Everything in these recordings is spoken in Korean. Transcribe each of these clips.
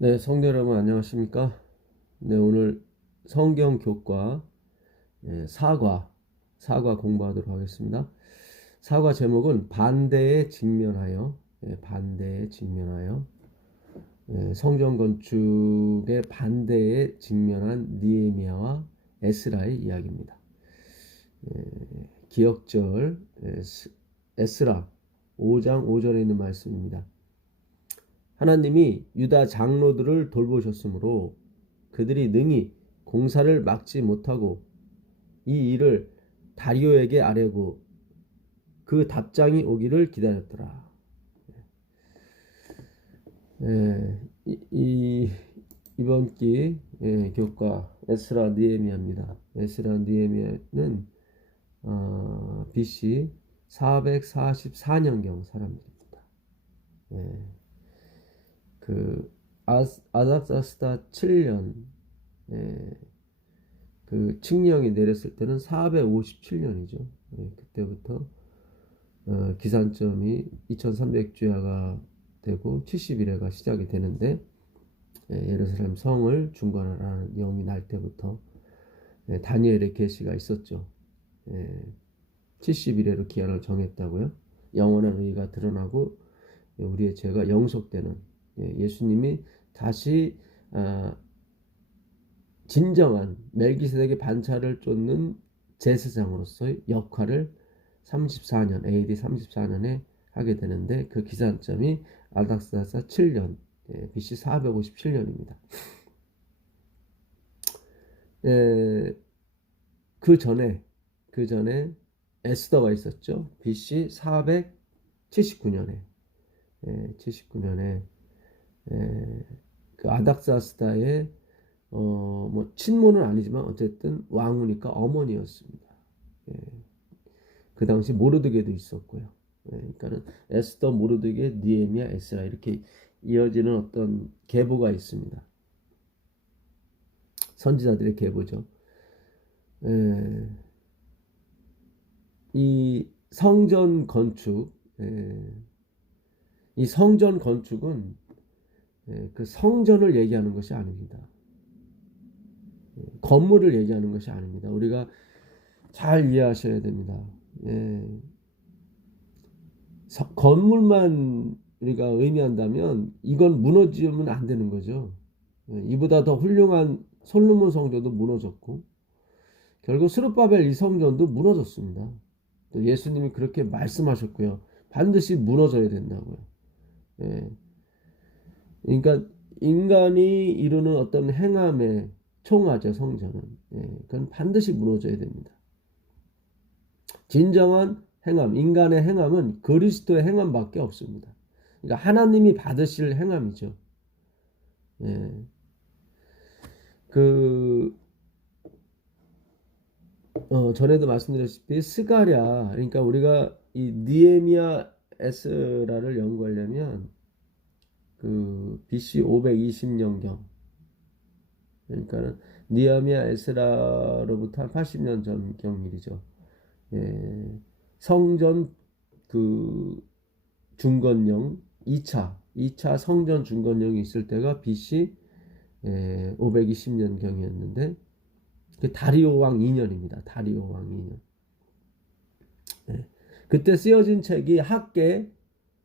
네, 성도 여러분 안녕하십니까? 네, 오늘 성경 교과 사과 공부하도록 하겠습니다. 사과 제목은 반대에 직면하여, 반대에 직면하여, 성전 건축의 반대에 직면한 느헤미야와 에스라의 이야기입니다. 기억절 에스라 5장 5절에 있는 말씀입니다. 하나님이 유다 장로들을 돌보셨으므로 그들이 능히 공사를 막지 못하고 이 일을 다리오에게 아뢰고 그 답장이 오기를 기다렸더라. 예, 이번 기 교과 에스라 느헤미야입니다. 에스라 느헤미야는 BC 444년경 사람들입니다. 예, 그 아닥사스다 7년 그 칙령이 내렸을 때는 457년이죠. 그때부터 기산점이 2300주야가 되고 70일에가 시작이 되는데 예루살렘 성을 중건하라는 영이 날 때부터 다니엘의 계시가 있었죠. 70일에로 기한을 정했다고요. 영원한 의가 드러나고 우리의 죄가 영속되는 예수님이 다시 진정한 멜기세덱의 반차를 쫓는 제사장으로서의 역할을 34년 AD 34년에 하게 되는데 그 기산점이 아닥사스다 7년 BC 457년입니다. 그 전에 에스더가 있었죠. BC 479년에 79년에 그 아닥사스다의 뭐 친모는 아니지만 어쨌든 왕후니까 어머니였습니다. 그 당시 모르드게도 있었고요. 그러니까는 에스더, 모르드게, 느헤미야, 에스라 이렇게 이어지는 어떤 계보가 있습니다. 선지자들의 계보죠. 이 성전 건축, 이 성전 건축은 그 성전을 얘기하는 것이 아닙니다. 건물을 얘기하는 것이 아닙니다. 우리가 잘 이해하셔야 됩니다. 건물만 우리가 의미한다면 이건 무너지면 안 되는 거죠. 이보다 더 훌륭한 솔로몬 성전도 무너졌고 결국 스룹바벨 이 성전도 무너졌습니다. 또 예수님이 그렇게 말씀하셨고요. 반드시 무너져야 된다고요. 그러니까 인간이 이루는 어떤 행함의 총하죠, 성전은. 그건 반드시 무너져야 됩니다. 진정한 행함, 인간의 행함은 그리스도의 행함밖에 없습니다. 그러니까 하나님이 받으실 행함이죠. 전에도 말씀드렸다시피 스가랴, 그러니까 우리가 이 느헤미야 에스라를 연구하려면 그 BC 520년경, 그러니까 느헤미야 에스라로부터 한 80년 전경 일이죠. 성전 그 중건령 2차 성전 중건령이 있을 때가 BC 520년경이었는데 그 다리오 왕 2년입니다. 다리오 왕 2년. 그때 쓰여진 책이 학계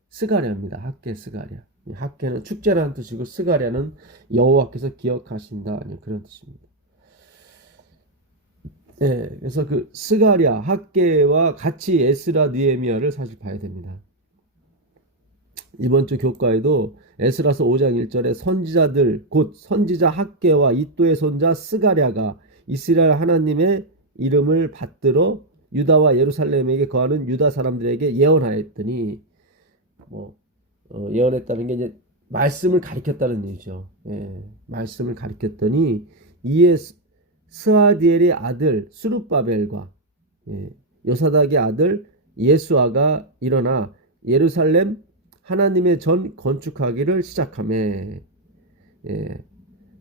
스가랴입니다. 학계 스가랴. 학계는 축제라는 뜻이고 스가랴는 여호와께서 기억하신다 그런 뜻입니다. 그래서 그 스가랴 학계와 같이 에스라 느헤미야를 사실 봐야 됩니다. 이번 주 교과에도 에스라서 5장 1절에 선지자들 곧 선지자 학계와 이또의 손자 스가랴가 이스라엘 하나님의 이름을 받들어 유다와 예루살렘에게 거하는 유다 사람들에게 예언하였더니 예언했다는 게 이제 말씀을 가리켰다는 얘기죠. 말씀을 가리켰더니 이에 스아디엘의 아들 스룹바벨과 요사닥의 아들 예수아가 일어나 예루살렘 하나님의 전 건축하기를 시작하며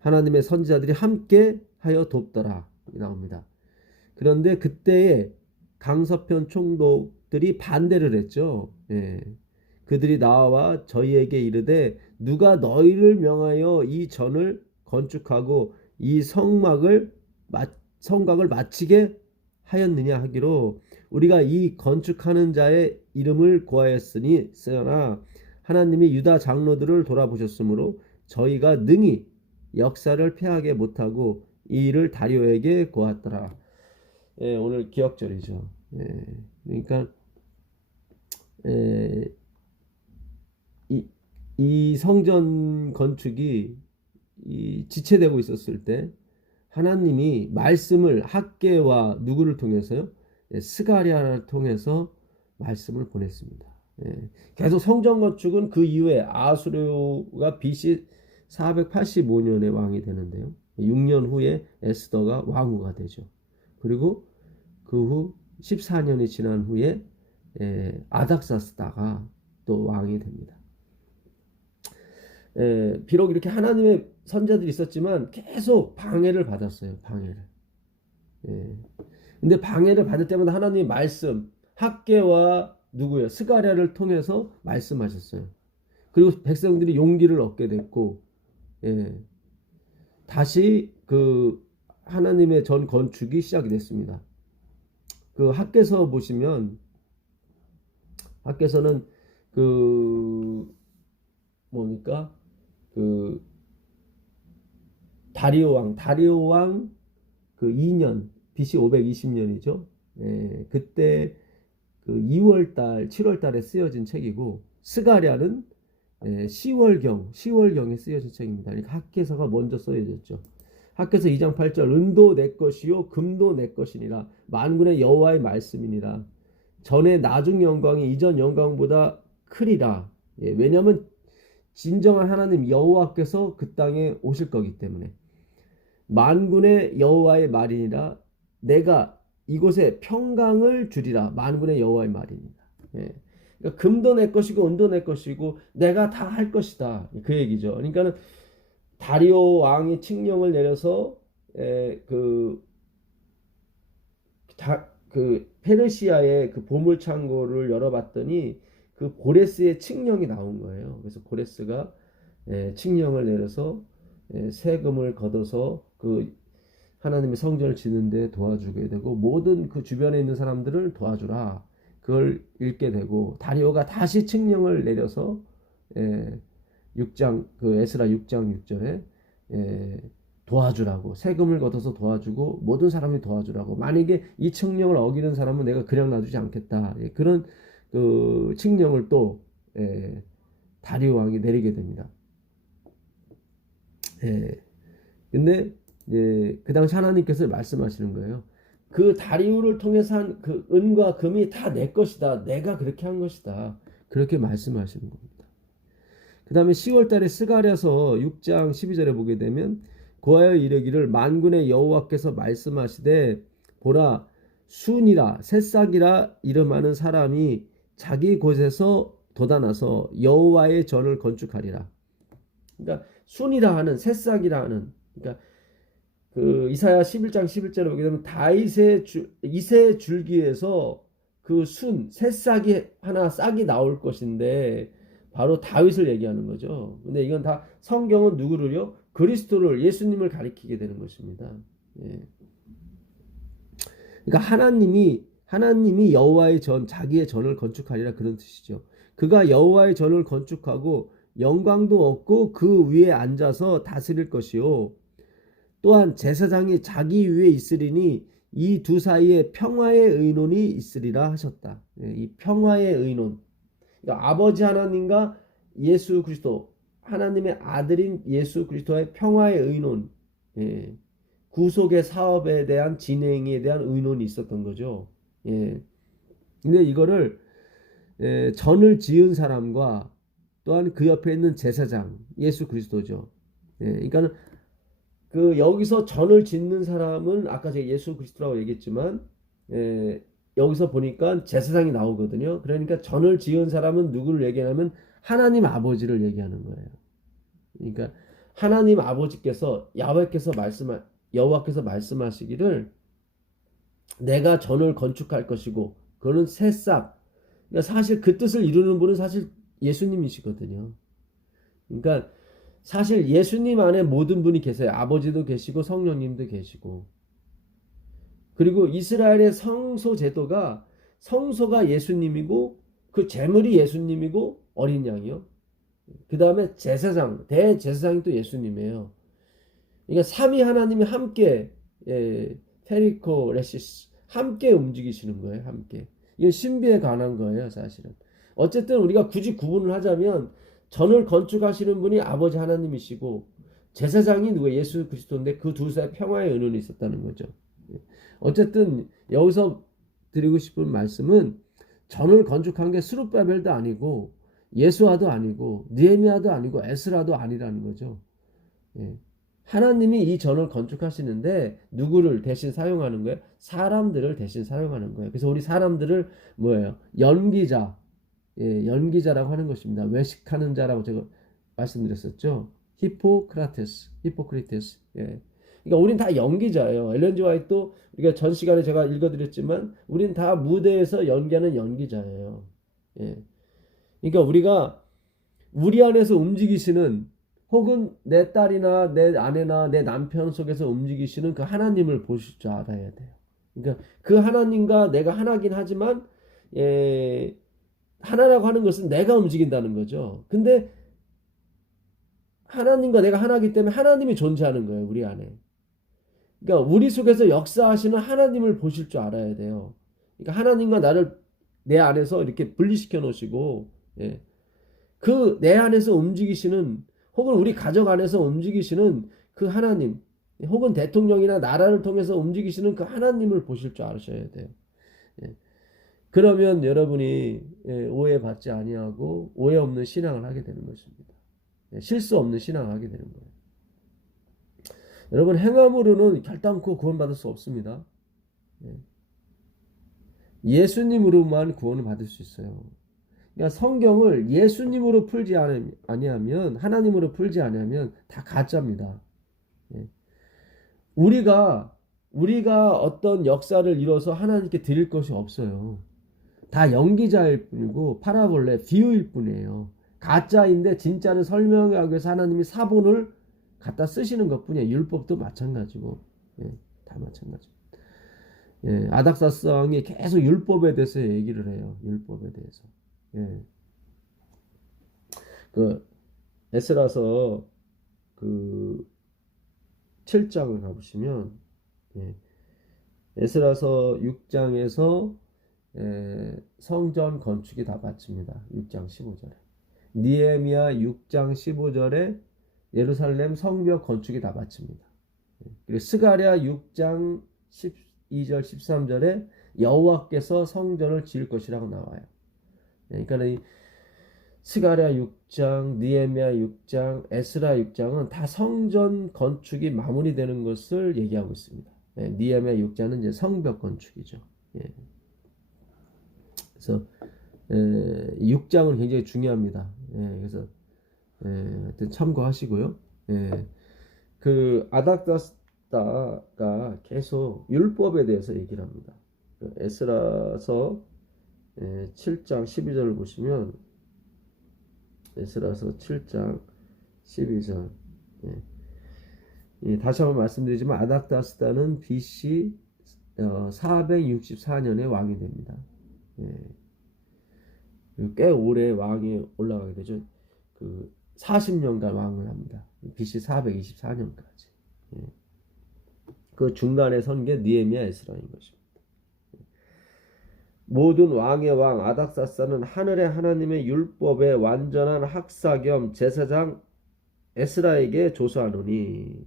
하나님의 선지자들이 함께 하여 돕더라 나옵니다. 그런데 그때에 강서편 총독들이 반대를 했죠. 그들이 나와 저희에게 이르되 누가 너희를 명하여 이 전을 건축하고 이 성곽을 마치게 하였느냐 하기로 우리가 이 건축하는 자의 이름을 고하였으니 쓰나 하나님이 유다 장로들을 돌아보셨으므로 저희가 능히 역사를 패하게 못하고 이 일을 다리오에게 고하더라. 예, 오늘 기억절이죠. 예, 그러니까 예, 이 성전 건축이 지체되고 있었을 때 하나님이 말씀을 학개와 누구를 통해서요? 예, 스가랴를 통해서 말씀을 보냈습니다. 예, 계속 성전 건축은 그 이후에 아수르가 BC 485년에 왕이 되는데요. 6년 후에 에스더가 왕후가 되죠. 그리고 그 후 14년이 지난 후에 아닥사스다가 또 왕이 됩니다. 비록 이렇게 하나님의 선자들이 있었지만 계속 방해를 받았어요. 방해를. 근데 방해를 받을 때마다 하나님의 말씀, 학개와 누구요? 스가랴를 통해서 말씀하셨어요. 그리고 백성들이 용기를 얻게 됐고, 다시 그 하나님의 전 건축이 시작이 됐습니다. 그 학개서 보시면 학개서는 그 뭡니까? 그 다리오 왕 그 2년 BC 520년이죠. 그때 그 2월달 7월달에 쓰여진 책이고 스가랴는 10월경에 쓰여진 책입니다. 그러니까 학개서가 먼저 쓰여졌죠. 학개서 2장 8절 은도 내 것이요 금도 내 것이니라 만군의 여호와의 말씀이니라 전에 나중 영광이 이전 영광보다 크리라. 왜냐하면 진정한 하나님 여호와께서 그 땅에 오실 거기 때문에 만군의 여호와의 말이니라 내가 이곳에 평강을 주리라 만군의 여호와의 말이니라. 그러니까 금도 내 것이고 은도 내 것이고 내가 다 할 것이다 그 얘기죠. 그러니까는 다리오 왕이 칙령을 내려서 그 페르시아의 그 보물 창고를 열어봤더니 그 고레스의 칙령이 나온 거예요. 그래서 고레스가 칙령을 내려서 세금을 걷어서 그 하나님의 성전을 짓는데 도와주게 되고 모든 그 주변에 있는 사람들을 도와주라. 그걸 읽게 되고 다리오가 다시 칙령을 내려서 6장 그 에스라 6장 6절에 도와주라고 세금을 걷어서 도와주고 모든 사람이 도와주라고 만약에 이 칙령을 어기는 사람은 내가 그냥 놔두지 않겠다. 그런 그 칙령을 또 다리오 왕이 내리게 됩니다. 근데 그 당시 하나님께서 말씀하시는 거예요. 그 다리오를 통해서 한 그 은과 금이 다 내 것이다. 내가 그렇게 한 것이다. 그렇게 말씀하시는 겁니다. 그 다음에 10월 달에 스가랴서 6장 12절에 보게 되면 고하여 이르기를 만군의 여호와께서 말씀하시되 보라 순이라 새싹이라 이름하는 사람이 자기 곳에서 돋아나서 여호와의 전을 건축하리라. 그러니까 순이라 하는 새싹이라 하는 그러니까 그 이사야 11장 11절에 보게 되면 다윗의 이새 줄기에서 그 새싹이 하나 싹이 나올 것인데 바로 다윗을 얘기하는 거죠. 근데 이건 다 성경은 누구를요? 그리스도를 예수님을 가리키게 되는 것입니다. 그러니까 하나님이 여호와의 전 자기의 전을 건축하리라 그런 뜻이죠. 그가 여호와의 전을 건축하고 영광도 얻고 그 위에 앉아서 다스릴 것이요 또한 제사장이 자기 위에 있으리니 이 두 사이에 평화의 의논이 있으리라 하셨다. 이 평화의 의논. 그러니까 아버지 하나님과 예수 그리스도 하나님의 아들인 예수 그리스도의 평화의 의논. 구속의 사업에 대한 진행에 대한 의논이 있었던 거죠. 근데 이거를 전을 지은 사람과 또한 그 옆에 있는 제사장 예수 그리스도죠. 그러니까 그 여기서 전을 짓는 사람은 아까 제가 예수 그리스도라고 얘기했지만 여기서 보니까 제사장이 나오거든요. 그러니까 전을 지은 사람은 누구를 얘기하냐면 하나님 아버지를 얘기하는 거예요. 그러니까 하나님 아버지께서 여호와께서 말씀하시기를 내가 전을 건축할 것이고 그거는 새싹. 그러니까 사실 그 뜻을 이루는 분은 사실 예수님이시거든요. 그러니까 사실 예수님 안에 모든 분이 계세요. 아버지도 계시고 성령님도 계시고. 그리고 이스라엘의 성소 제도가 성소가 예수님이고 그 제물이 예수님이고 어린 양이요. 그 다음에 제사장, 대제사장이 또 예수님이에요. 그러니까 삼위 하나님이 함께 페리코레시스 함께 움직이시는 거예요. 함께. 이건 신비에 관한 거예요. 사실은. 어쨌든 우리가 굳이 구분을 하자면 전을 건축하시는 분이 아버지 하나님이시고 제사장이 누구예요? 예수 그리스도인데 그 두 사이 평화의 은연이 있었다는 거죠. 어쨌든 여기서 드리고 싶은 말씀은 전을 건축한 게 스룹바벨도 아니고 예수아도 아니고 느헤미야도 아니고 에스라도 아니라는 거죠. 하나님이 이 전을 건축하시는데 누구를 대신 사용하는 거예요? 사람들을 대신 사용하는 거예요. 그래서 우리 사람들을 뭐예요? 연기자, 연기자라고 하는 것입니다. 외식하는 자라고 제가 말씀드렸었죠. 히포크리테스. 그러니까 우린 다 연기자예요. 엘렌 지 화이트도 우리가 전 시간에 제가 읽어드렸지만 우린 다 무대에서 연기하는 연기자예요. 그러니까 우리가 우리 안에서 움직이시는 혹은 내 딸이나 내 아내나 내 남편 속에서 움직이시는 그 하나님을 보실 줄 알아야 돼요. 그러니까 그 하나님과 내가 하나긴 하지만 하나라고 하는 것은 내가 움직인다는 거죠. 근데 하나님과 내가 하나이기 때문에 하나님이 존재하는 거예요. 우리 안에. 그러니까 우리 속에서 역사하시는 하나님을 보실 줄 알아야 돼요. 그러니까 하나님과 나를 내 안에서 이렇게 분리시켜 놓으시고 그 내 안에서 움직이시는 혹은 우리 가족 안에서 움직이시는 그 하나님 혹은 대통령이나 나라를 통해서 움직이시는 그 하나님을 보실 줄 아셔야 돼요. 그러면 여러분이 오해받지 아니하고 오해 없는 신앙을 하게 되는 것입니다. 실수 없는 신앙을 하게 되는 거예요. 여러분 행함으로는 결단코 구원받을 수 없습니다. 예수님으로만 구원을 받을 수 있어요. 그러니까 성경을 예수님으로 풀지 아니하면 하나님으로 풀지 아니하면 다 가짜입니다. 우리가 어떤 역사를 이뤄서 하나님께 드릴 것이 없어요. 다 연기자일 뿐이고 파라볼레 비유일 뿐이에요. 가짜인데 진짜를 설명하기 위해서 하나님이 사본을 갖다 쓰시는 것뿐이에요. 율법도 마찬가지고 다 마찬가지. 아닥사스 왕이 계속 율법에 대해서 얘기를 해요. 율법에 대해서. 그 에스라서 그 7장을 가보시면 에스라서 6장에서 성전 건축이 다 마칩니다. 6장 15절에 느헤미야 6장 15절에 예루살렘 성벽 건축이 다 마칩니다. 그리고 스가랴 6장 12절 13절에 여호와께서 성전을 지을 것이라고 나와요. 그러니까 이 스가랴 6장, 느헤미야 6장, 에스라 6장은 다 성전 건축이 마무리되는 것을 얘기하고 있습니다. 느헤미야 6장은 이제 성벽 건축이죠. 그래서 6장은 굉장히 중요합니다. 그래서 하여튼 참고하시고요. 그 아닥다스다가 계속 율법에 대해서 얘기를 합니다. 에스라서 7장 12절을 보시면 에스라서 7장 12절 다시 한번 말씀드리지만 아닥다스다는 BC 464년에 왕이 됩니다. 꽤 오래 왕이 올라가게 되죠. 그 40년간 왕을 합니다. BC 424년까지. 그 중간에 선 게 느헤미야 에스라인 것입니다. 모든 왕의 왕 아닥사스는 하늘의 하나님의 율법의 완전한 학사 겸 제사장 에스라에게 조서하노니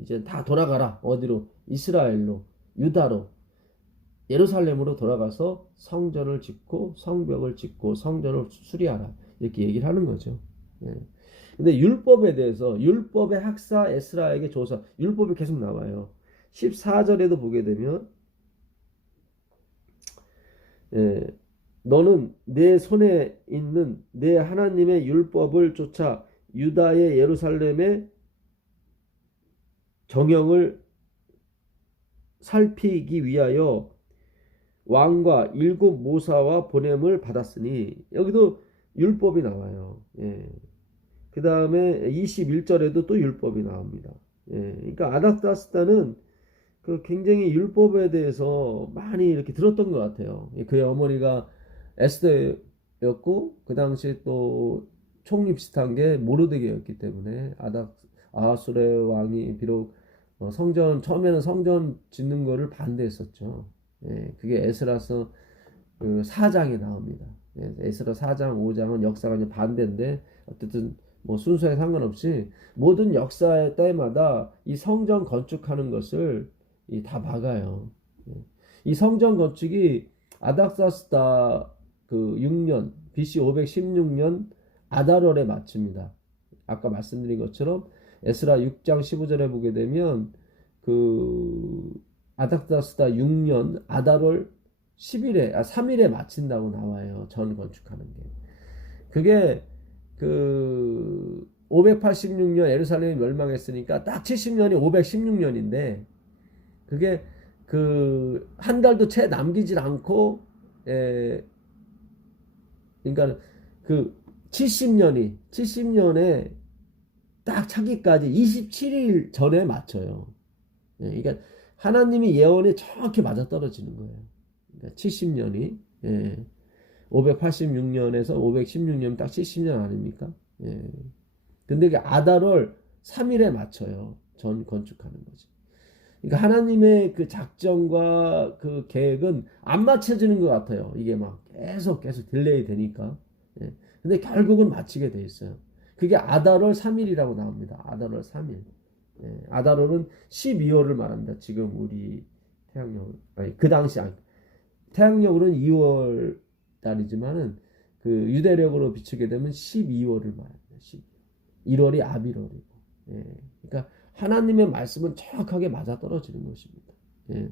이제 다 돌아가라. 어디로? 이스라엘로, 유다로, 예루살렘으로 돌아가서 성전을 짓고 성벽을 짓고 성전을 수리하라. 이렇게 얘기를 하는 거죠. 근데 율법에 대해서 율법의 학사 에스라에게 조서, 율법이 계속 나와요. 14절에도 보게 되면 너는 내 손에 있는 내 하나님의 율법을 쫓아 유다의 예루살렘의 정형을 살피기 위하여 왕과 일곱 모사와 보냄을 받았으니 여기도 율법이 나와요. 예. 그 다음에 21절에도 또 율법이 나옵니다. 예. 그러니까 아닥사스다는 그 굉장히 율법에 대해서 많이 이렇게 들었던 것 같아요. 그의 어머니가 에스더였고 그 당시 또 총리 비슷한 게 모르드게였기 때문에 아하수레 왕이 비록 성전 처음에는 성전 짓는 거를 반대했었죠. 예, 그게 에스라서 그 4장에 나옵니다. 예, 에스라 4장, 5장은 역사가 이제 반대인데 어쨌든 뭐 순서에 상관없이 모든 역사의 때마다 이 성전 건축하는 것을 다 막아요. 예. 이 성전 건축이 아닥사스다 그 6년 BC 516년 아달월에 마칩니다. 아까 말씀드린 것처럼 에스라 6장 15절에 보게 되면 그 아닥사스다 6년 아달월 3일에 마친다고 나와요. 전 건축하는 게. 그게 그 586년 예루살렘이 멸망했으니까 딱 70년이 516년인데 그게 그 한 달도 채 남기질 않고 그러니까 그 70년에 딱 차기까지 27일 전에 맞춰요. 그러니까 하나님이 예언이 정확히 맞아떨어지는 거예요. 그러니까 70년이 586년에서 516년 딱 70년 아닙니까? 예. 근데 그 아달월 3일에 맞춰요. 전 건축하는 거지. 그러니까 하나님의 그 작정과 그 계획은 안 맞춰지는 것 같아요. 이게 막 계속 딜레이 되니까. 예. 근데 결국은 마치게 돼 있어요. 그게 아달월 3일이라고 나옵니다. 아달월 3일. 예. 아달월은 12월을 말합니다. 지금 우리 태양력, 아니, 그 당시, 아니, 태양력으로는 2월 달이지만은 그 유대력으로 비추게 되면 12월을 말합니다. 1월이 아비월이고. 예. 그러니까 하나님의 말씀은 정확하게 맞아떨어지는 것입니다. 예.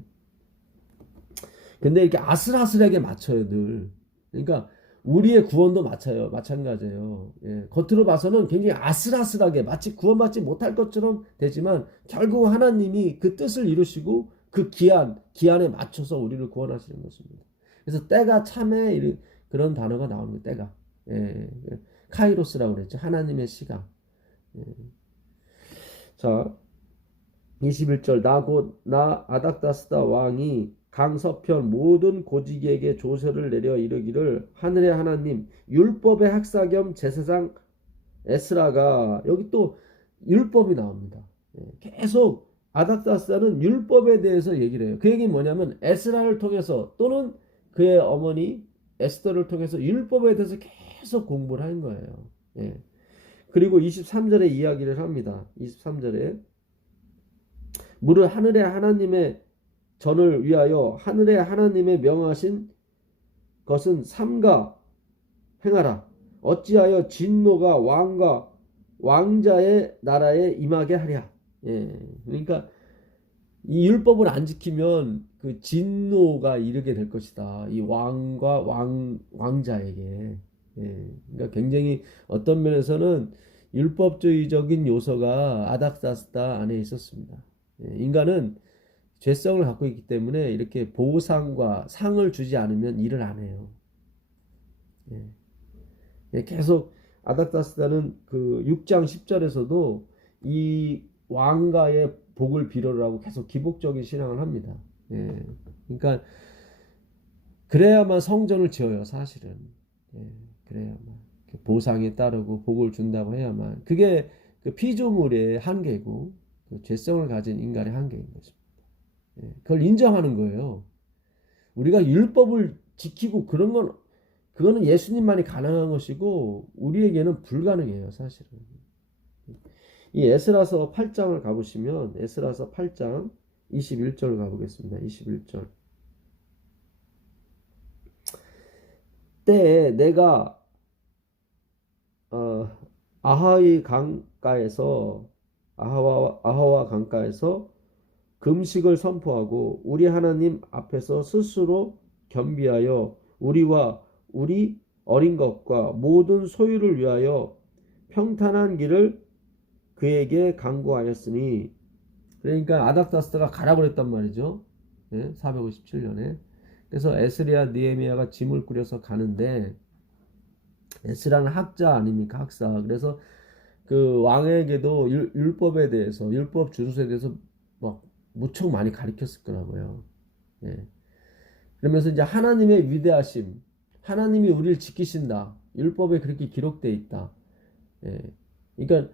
근데 이렇게 아슬아슬하게 맞춰요, 늘. 그러니까 우리의 구원도 마찬가지예요. 예. 겉으로 봐서는 굉장히 아슬아슬하게 마치 구원받지 못할 것처럼 되지만 결국 하나님이 그 뜻을 이루시고 그 기한에 맞춰서 우리를 구원하시는 것입니다. 그래서 때가 참에 그런 단어가 나오는 거예요. 때가. 예. 카이로스라고 그랬죠. 하나님의 시간. 예. 자, 21절 나 아닥다스다 왕이 강서편 모든 고직에게 조서를 내려 이르기를 하늘의 하나님 율법의 학사 겸 제사장 에스라가 여기 또 율법이 나옵니다. 계속 아닥다스다는 율법에 대해서 얘기를 해요. 그 얘기는 뭐냐면 에스라를 통해서 또는 그의 어머니 에스더를 통해서 율법에 대해서 계속 공부를 한 거예요. 예. 그리고 23절에 이야기를 합니다. 23절에 무릇 하늘의 하나님의 전을 위하여 하늘의 하나님의 명하신 것은 삼가 행하라. 어찌하여 진노가 왕과 왕자의 나라에 임하게 하랴. 예. 그러니까 이 율법을 안 지키면 그 진노가 이르게 될 것이다. 이 왕과 왕자에게. 예. 그러니까 굉장히 어떤 면에서는 율법주의적인 요소가 아닥사스다 안에 있었습니다. 예. 인간은 죄성을 갖고 있기 때문에 이렇게 보상과 상을 주지 않으면 일을 안 해요. 예. 예. 계속 아닥사스다는 그 6장 10절에서도 이 왕가의 복을 빌어라고 계속 기복적인 신앙을 합니다. 예. 그러니까 그래야만 성전을 지어요, 사실은. 예. 그래야만 보상이 따르고 복을 준다고 해야만 그게 그 피조물의 한계고 그 죄성을 가진 인간의 한계인 것입니다. 예. 그걸 인정하는 거예요. 우리가 율법을 지키고 그거는 예수님만이 가능한 것이고 우리에게는 불가능해요, 사실은. 이 에스라서 8장을 가보시면 에스라서 8장 21절 가보겠습니다. 21절. 때에 내가 아하와 강가에서 금식을 선포하고 우리 하나님 앞에서 스스로 겸비하여 우리와 우리 어린 것과 모든 소유를 위하여 평탄한 길을 그에게 강구하였으니 그러니까 아닥사스다가 가라고 그랬단 말이죠. 예? 457년에. 그래서 에스리야 느헤미야가 짐을 꾸려서 가는데 에스라는 학자 아닙니까? 학사. 그래서 그 왕에게도 율법에 대해서, 율법 주소에 대해서 막 무척 많이 가르쳤을 거라고요. 예. 그러면서 이제 하나님의 위대하심, 하나님이 우리를 지키신다. 율법에 그렇게 기록되어 있다. 예. 그러니까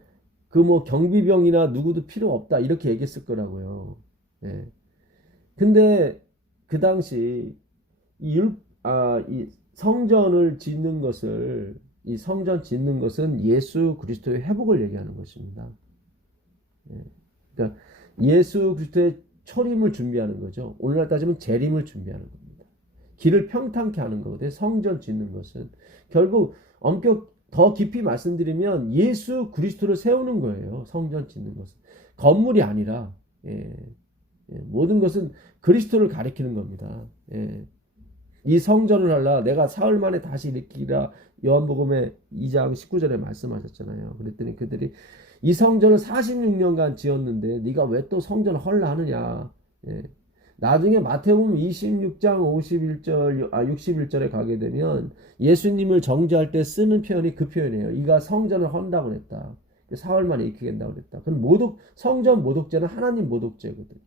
그 뭐 경비병이나 누구도 필요 없다. 이렇게 얘기했을 거라고요. 예. 근데 그 당시 이 성전을 짓는 것을, 이 성전 짓는 것은 예수 그리스도의 회복을 얘기하는 것입니다. 예. 그러니까 예수 그리스도의 초림을 준비하는 거죠. 오늘날 따지면 재림을 준비하는 겁니다. 길을 평탄케 하는 거거든요. 성전 짓는 것은 결국 엄격 더 깊이 말씀드리면 예수 그리스도를 세우는 거예요. 성전 짓는 것은 건물이 아니라, 예, 예, 모든 것은 그리스도를 가리키는 겁니다. 예. 이 성전을 하려 내가 사흘 만에 다시 일으키리라 요한복음의 2장 19절에 말씀하셨잖아요. 그랬더니 그들이 이 성전을 46년간 지었는데 네가 왜 또 성전을 헐라 하느냐. 예. 나중에 마태복음 26장 61절에 가게 되면 예수님을 정죄할 때 쓰는 표현이 그 표현이에요. 이가 성전을 헌다고 그랬다. 사흘 만에 일으키겠다고 그랬다. 그럼 성전 모독죄는 하나님 모독죄거든요.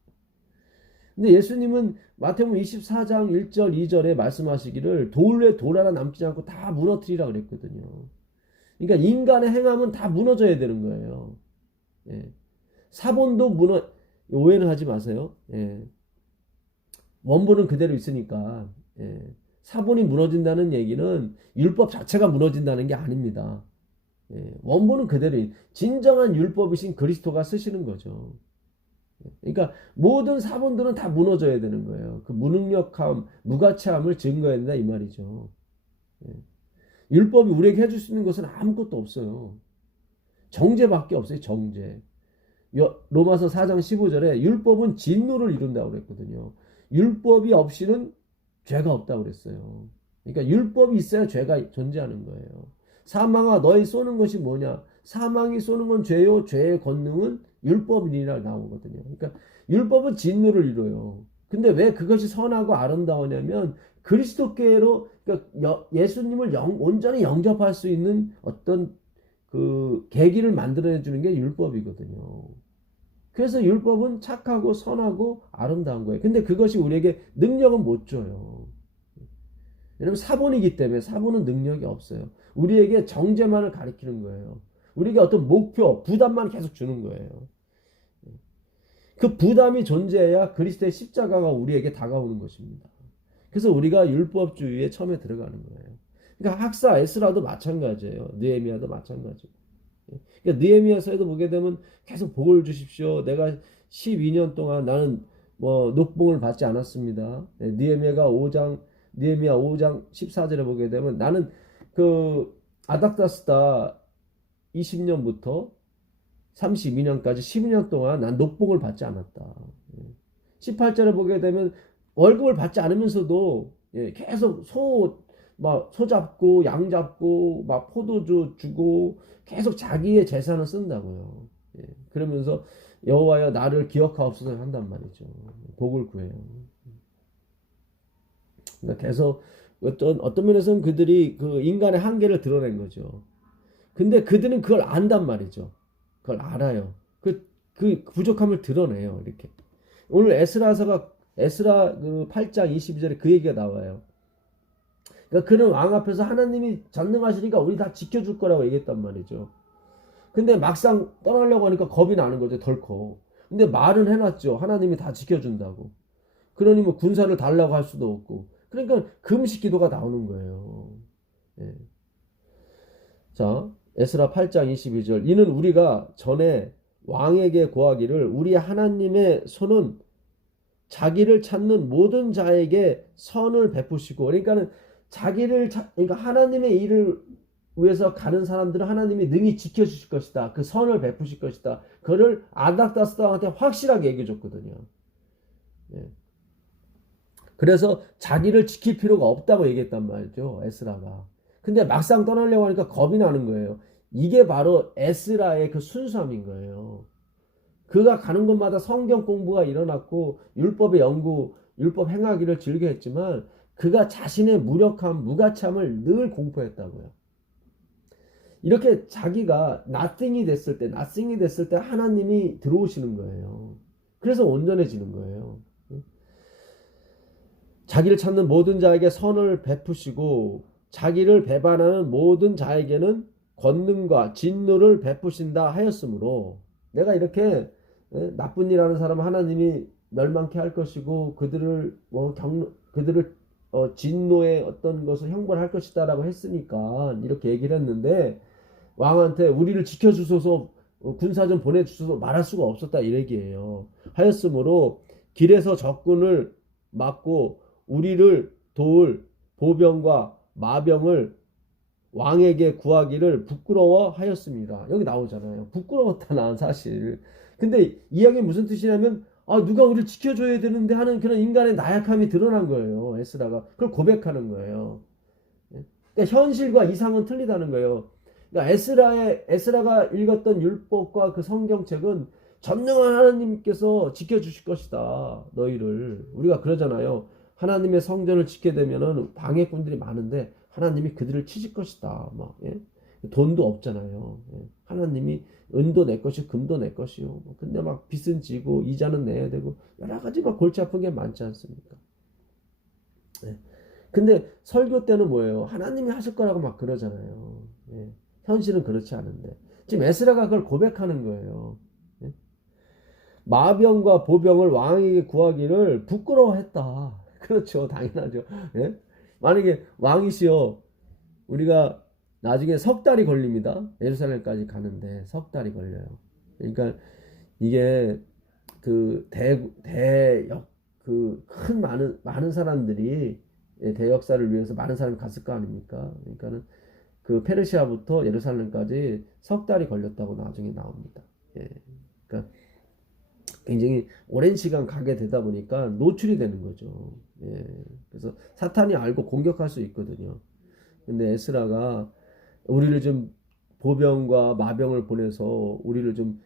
근데 예수님은 마태복음 24장 1절 2절에 말씀하시기를 돌 위에 돌 하나 남지 않고 다 무너뜨리라 그랬거든요. 그러니까 인간의 행함은 다 무너져야 되는 거예요. 예. 사본도 오해는 하지 마세요. 예. 원본은 그대로 있으니까. 예. 사본이 무너진다는 얘기는 율법 자체가 무너진다는 게 아닙니다. 예. 원본은 그대로 진정한 율법이신 그리스도가 쓰시는 거죠. 그러니까 모든 사본들은 다 무너져야 되는 거예요. 그 무능력함, 무가치함을 증거해야 된다 이 말이죠. 예. 율법이 우리에게 해줄 수 있는 것은 아무것도 없어요. 정죄밖에 없어요. 정죄. 로마서 4장 15절에 율법은 진노를 이룬다고 그랬거든요. 율법이 없이는 죄가 없다고 그랬어요. 그러니까 율법이 있어야 죄가 존재하는 거예요. 사망아 너희 쏘는 것이 뭐냐? 사망이 쏘는 건 죄요. 죄의 권능은 율법이니라 나오거든요. 그러니까 율법은 진노를 이뤄요. 근데 왜 그것이 선하고 아름다우냐면 그리스도께로, 그러니까 예수님을 온전히 영접할 수 있는 어떤 그 계기를 만들어 주는 게 율법이거든요. 그래서 율법은 착하고 선하고 아름다운 거예요. 근데 그것이 우리에게 능력은 못 줘요. 왜냐면 사본이기 때문에. 사본은 능력이 없어요. 우리에게 정죄만을 가리키는 거예요. 우리에게 어떤 목표, 부담만 계속 주는 거예요. 그 부담이 존재해야 그리스도의 십자가가 우리에게 다가오는 것입니다. 그래서 우리가 율법주의에 처음에 들어가는 거예요. 그러니까 학사 에스라도 마찬가지예요. 느헤미야도 마찬가지고. 그러니까 느헤미야서에도 보게 되면 계속 복을 주십시오. 내가 12년 동안 나는 뭐 녹봉을 받지 않았습니다. 느헤미야 5장 14절에 보게 되면 나는 그 아닥다스다 20년부터 32년까지 12년 동안 난 녹봉을 받지 않았다. 18절에 보게 되면 월급을 받지 않으면서도 계속 소 잡고 양 잡고 막 포도주 주고 계속 자기의 재산을 쓴다고요. 그러면서 여호와여 나를 기억하옵소서 한단 말이죠. 복을 구해요. 그러니까 계속 어떤 면에서는 그들이 그 인간의 한계를 드러낸 거죠. 근데 그들은 그걸 안단 말이죠. 그걸 알아요. 그 부족함을 드러내요. 이렇게. 오늘 에스라 그 8장 22절에 그 얘기가 나와요. 그러니까 그는 왕 앞에서 하나님이 전능하시니까 우리 다 지켜줄 거라고 얘기했단 말이죠. 근데 막상 떠나려고 하니까 겁이 나는 거죠. 덜컥. 근데 말은 해놨죠. 하나님이 다 지켜준다고. 그러니 뭐 군사를 달라고 할 수도 없고. 그러니까 금식 기도가 나오는 거예요. 예. 자, 에스라 8장 22절. 이는 우리가 전에 왕에게 고하기를 우리 하나님의 손은 자기를 찾는 모든 자에게 선을 베푸시고, 그러니까는 그러니까 하나님의 일을 위해서 가는 사람들은 하나님이 능히 지켜주실 것이다. 그 선을 베푸실 것이다. 그를 아닥다스다한테 확실하게 얘기해 줬거든요. 예. 그래서 자기를 지킬 필요가 없다고 얘기했단 말이죠. 에스라가. 근데 막상 떠나려고 하니까 겁이 나는 거예요. 이게 바로 에스라의 그 순수함인 거예요. 그가 가는 곳마다 성경 공부가 일어났고 율법의 연구, 율법 행하기를 즐겨했지만 그가 자신의 무력함, 무가참을 늘 공포했다고요. 이렇게 자기가 nothing이 됐을 때 하나님이 들어오시는 거예요. 그래서 온전해지는 거예요. 자기를 찾는 모든 자에게 선을 베푸시고 자기를 배반하는 모든 자에게는 권능과 진노를 베푸신다 하였으므로, 내가 이렇게 나쁜 일 하는 사람 하나님이 멸망케 할 것이고 그들을 진노의 어떤 것을 형벌할 것이다라고 했으니까 이렇게 얘기를 했는데, 왕한테 우리를 지켜주소서, 군사좀 보내주소서 말할 수가 없었다 이 얘기예요. 하였으므로 길에서 적군을 막고 우리를 도울 보병과 마병을 왕에게 구하기를 부끄러워하였습니다. 여기 나오잖아요. 부끄러웠다나 사실. 근데 이야기 무슨 뜻이냐면, 누가 우리를 지켜줘야 되는데 하는 그런 인간의 나약함이 드러난 거예요. 에스라가 그걸 고백하는 거예요. 그러니까 현실과 이상은 틀리다는 거예요. 그러니까 에스라가 읽었던 율법과 그 성경책은 전능한 하나님께서 지켜주실 것이다. 너희를. 우리가 그러잖아요. 하나님의 성전을 짓게 되면은 방해꾼들이 많은데 하나님이 그들을 치실 것이다. 예? 돈도 없잖아요. 예? 하나님이 은도 내 것이요, 금도 내 것이요. 근데 막 빚은 지고 이자는 내야 되고 여러 가지 막 골치 아픈 게 많지 않습니까? 예. 근데 설교 때는 뭐예요? 하나님이 하실 거라고 막 그러잖아요. 예. 현실은 그렇지 않은데 지금 에스라가 그걸 고백하는 거예요. 예? 마병과 보병을 왕에게 구하기를 부끄러워했다. 그렇죠, 당연하죠. 예? 만약에 왕이시여, 우리가 나중에 석 달이 걸립니다. 예루살렘까지 가는데 석 달이 걸려요. 그러니까 이게 그 대역 그 큰 많은 사람들이 대역사를 위해서 많은 사람이 갔을 거 아닙니까? 그러니까는 그 페르시아부터 예루살렘까지 석 달이 걸렸다고 나중에 나옵니다. 예. 그러니까 굉장히 오랜 시간 가게 되다 보니까 노출이 되는 거죠. 예. 그래서 사탄이 알고 공격할 수 있거든요. 근데 에스라가 우리를 좀 보병과 마병을 보내서 우리를 좀,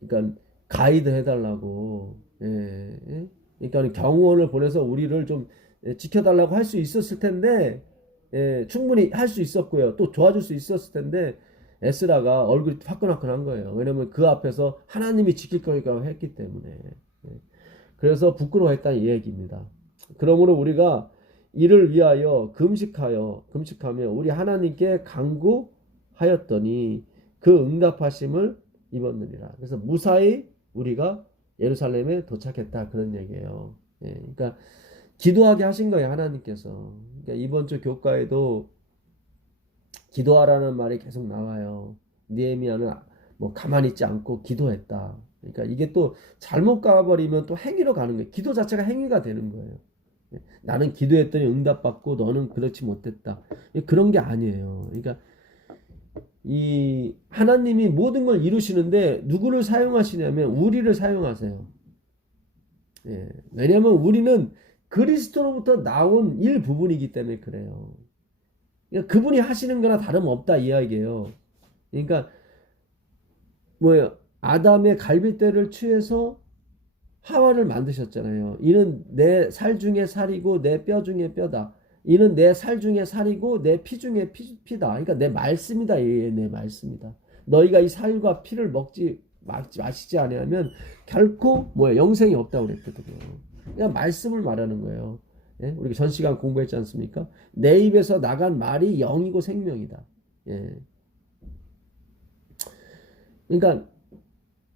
그러니까 가이드 해달라고, 예. 예? 그러니까 경호원을 보내서 우리를 좀 지켜달라고 할 수 있었을 텐데, 예, 충분히 할 수 있었고요. 또 도와줄 수 있었을 텐데 에스라가 얼굴이 화끈화끈한 거예요. 왜냐면 그 앞에서 하나님이 지킬 거니까 했기 때문에. 예. 그래서 부끄러워했다는 얘기입니다. 그러므로 우리가 이를 위하여 금식하며 우리 하나님께 간구하였더니 그 응답하심을 입었느니라. 그래서 무사히 우리가 예루살렘에 도착했다, 그런 얘기예요. 예. 그러니까 기도하게 하신 거예요, 하나님께서. 그러니까 이번 주 교과에도 기도하라는 말이 계속 나와요. 느헤미야는 뭐 가만히 있지 않고 기도했다. 그러니까 이게 또 잘못 가버리면 또 행위로 가는 거예요. 기도 자체가 행위가 되는 거예요. 나는 기도했더니 응답받고 너는 그렇지 못했다. 그런 게 아니에요. 그러니까 이 하나님이 모든 걸 이루시는데 누구를 사용하시냐면 우리를 사용하세요. 예. 왜냐하면 우리는 그리스도로부터 나온 일부분이기 때문에 그래요. 그러니까 그분이 하시는 거나 다름없다 이 이야기예요. 그러니까 뭐예요? 아담의 갈빗대를 취해서 하와를 만드셨잖아요. 이는 내 살 중에 살이고 내 뼈 중에 뼈다. 이는 내 살 중에 살이고 내 피 중에 피다. 그러니까 내 말씀이다. 내 말씀이다. 너희가 이 살과 피를 마시지 아니하면 결코 영생이 없다고 그랬거든요. 그냥 말씀을 말하는 거예요. 예? 우리가 전 시간 공부했지 않습니까? 내 입에서 나간 말이 영이고 생명이다. 예. 그러니까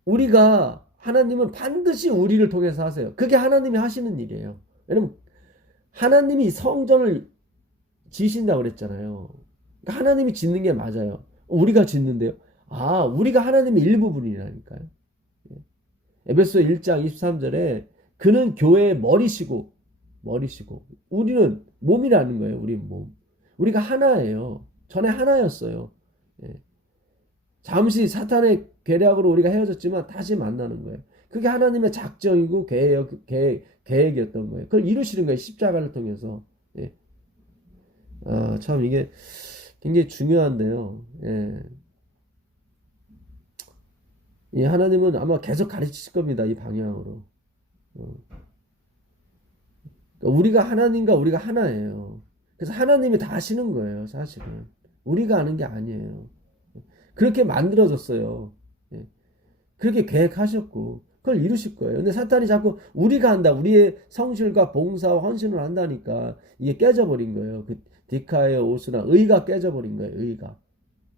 우리가, 하나님은 반드시 우리를 통해서 하세요. 그게 하나님이 하시는 일이에요. 왜냐면 하나님이 성전을 지신다고 그랬잖아요. 그러니까 하나님이 짓는 게 맞아요. 우리가 짓는데요. 우리가 하나님의 일부분이라니까요. 예. 에베소 1장 23절에 그는 교회의 머리시고 우리는 몸이라는 거예요. 우리 몸. 우리가 하나예요. 전에 하나였어요. 예. 잠시 사탄의 계략으로 우리가 헤어졌지만 다시 만나는 거예요. 그게 하나님의 작정이고 계획이었던 거예요. 그걸 이루시는 거예요. 십자가를 통해서. 예. 참 이게 굉장히 중요한데요. 예. 이 하나님은 아마 계속 가르치실 겁니다. 이 방향으로. 우리가 하나님과 우리가 하나예요. 그래서 하나님이 다 하시는 거예요. 사실은 우리가 아는 게 아니에요. 그렇게 만들어졌어요. 예. 그렇게 계획하셨고 그걸 이루실 거예요. 근데 사탄이 자꾸 우리가 한다. 우리의 성실과 봉사와 헌신을 한다니까 이게 깨져버린 거예요. 그 디카의 오스나 의가 깨져버린 거예요. 의가.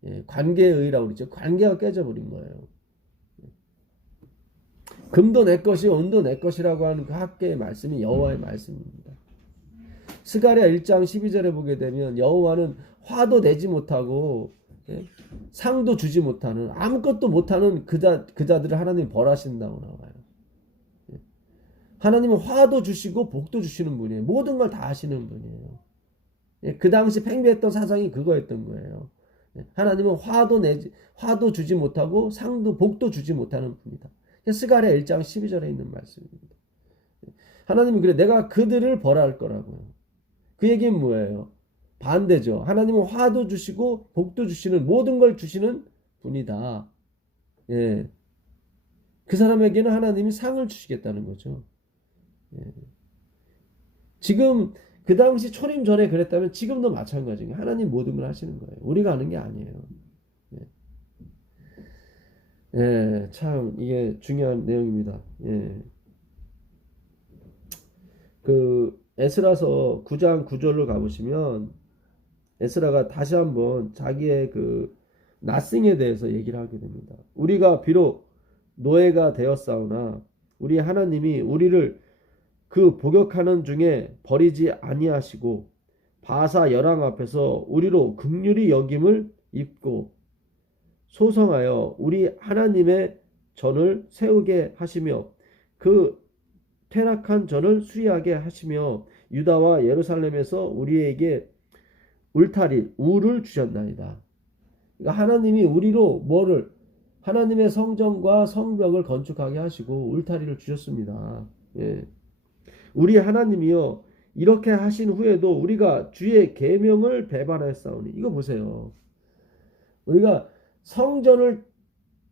예, 관계의 의라고 그러죠. 관계가 깨져버린 거예요. 금도 내 것이요 은도 내 것이라고 하는 그 학계의 말씀이 여호와의 말씀입니다. 스가랴 1장 12절에 보게 되면 여호와는 화도 내지 못하고 예? 상도 주지 못하는 아무것도 못하는 그자들을 하나님이 벌하신다고 나와요. 예? 하나님은 화도 주시고 복도 주시는 분이에요. 모든 걸 다 하시는 분이에요. 예? 그 당시 팽배했던 사상이 그거였던 거예요. 예? 하나님은 화도 주지 못하고 상도 복도 주지 못하는 분이다. 스가랴 1장 12절에 있는 말씀입니다. 하나님이 그래 내가 그들을 벌할 거라고요. 그 얘기는 뭐예요? 반대죠. 하나님은 화도 주시고 복도 주시는 모든 걸 주시는 분이다. 예. 그 사람에게는 하나님이 상을 주시겠다는 거죠. 예. 지금 그 당시 초림 전에 그랬다면 지금도 마찬가지예요. 하나님 모든 걸 하시는 거예요. 우리가 하는 게 아니에요. 예. 예, 참 이게 중요한 내용입니다. 예. 그 에스라서 9장 9절로 가보시면 에스라가 다시 한번 자기의 그 나싱에 대해서 얘기를 하게 됩니다. 우리가 비록 노예가 되었사오나 우리 하나님이 우리를 그 복역하는 중에 버리지 아니하시고 바사 열왕 앞에서 우리로 긍휼히 여김을 입고 소성하여 우리 하나님의 전을 세우게 하시며 그 퇴락한 전을 수리하게 하시며 유다와 예루살렘에서 우리에게 울타리 우를 주셨나이다. 그러니까 하나님이 우리로 뭐를 하나님의 성전과 성벽을 건축하게 하시고 울타리를 주셨습니다. 예. 우리 하나님이요 이렇게 하신 후에도 우리가 주의 계명을 배반하였사오니 이거 보세요. 우리가 성전을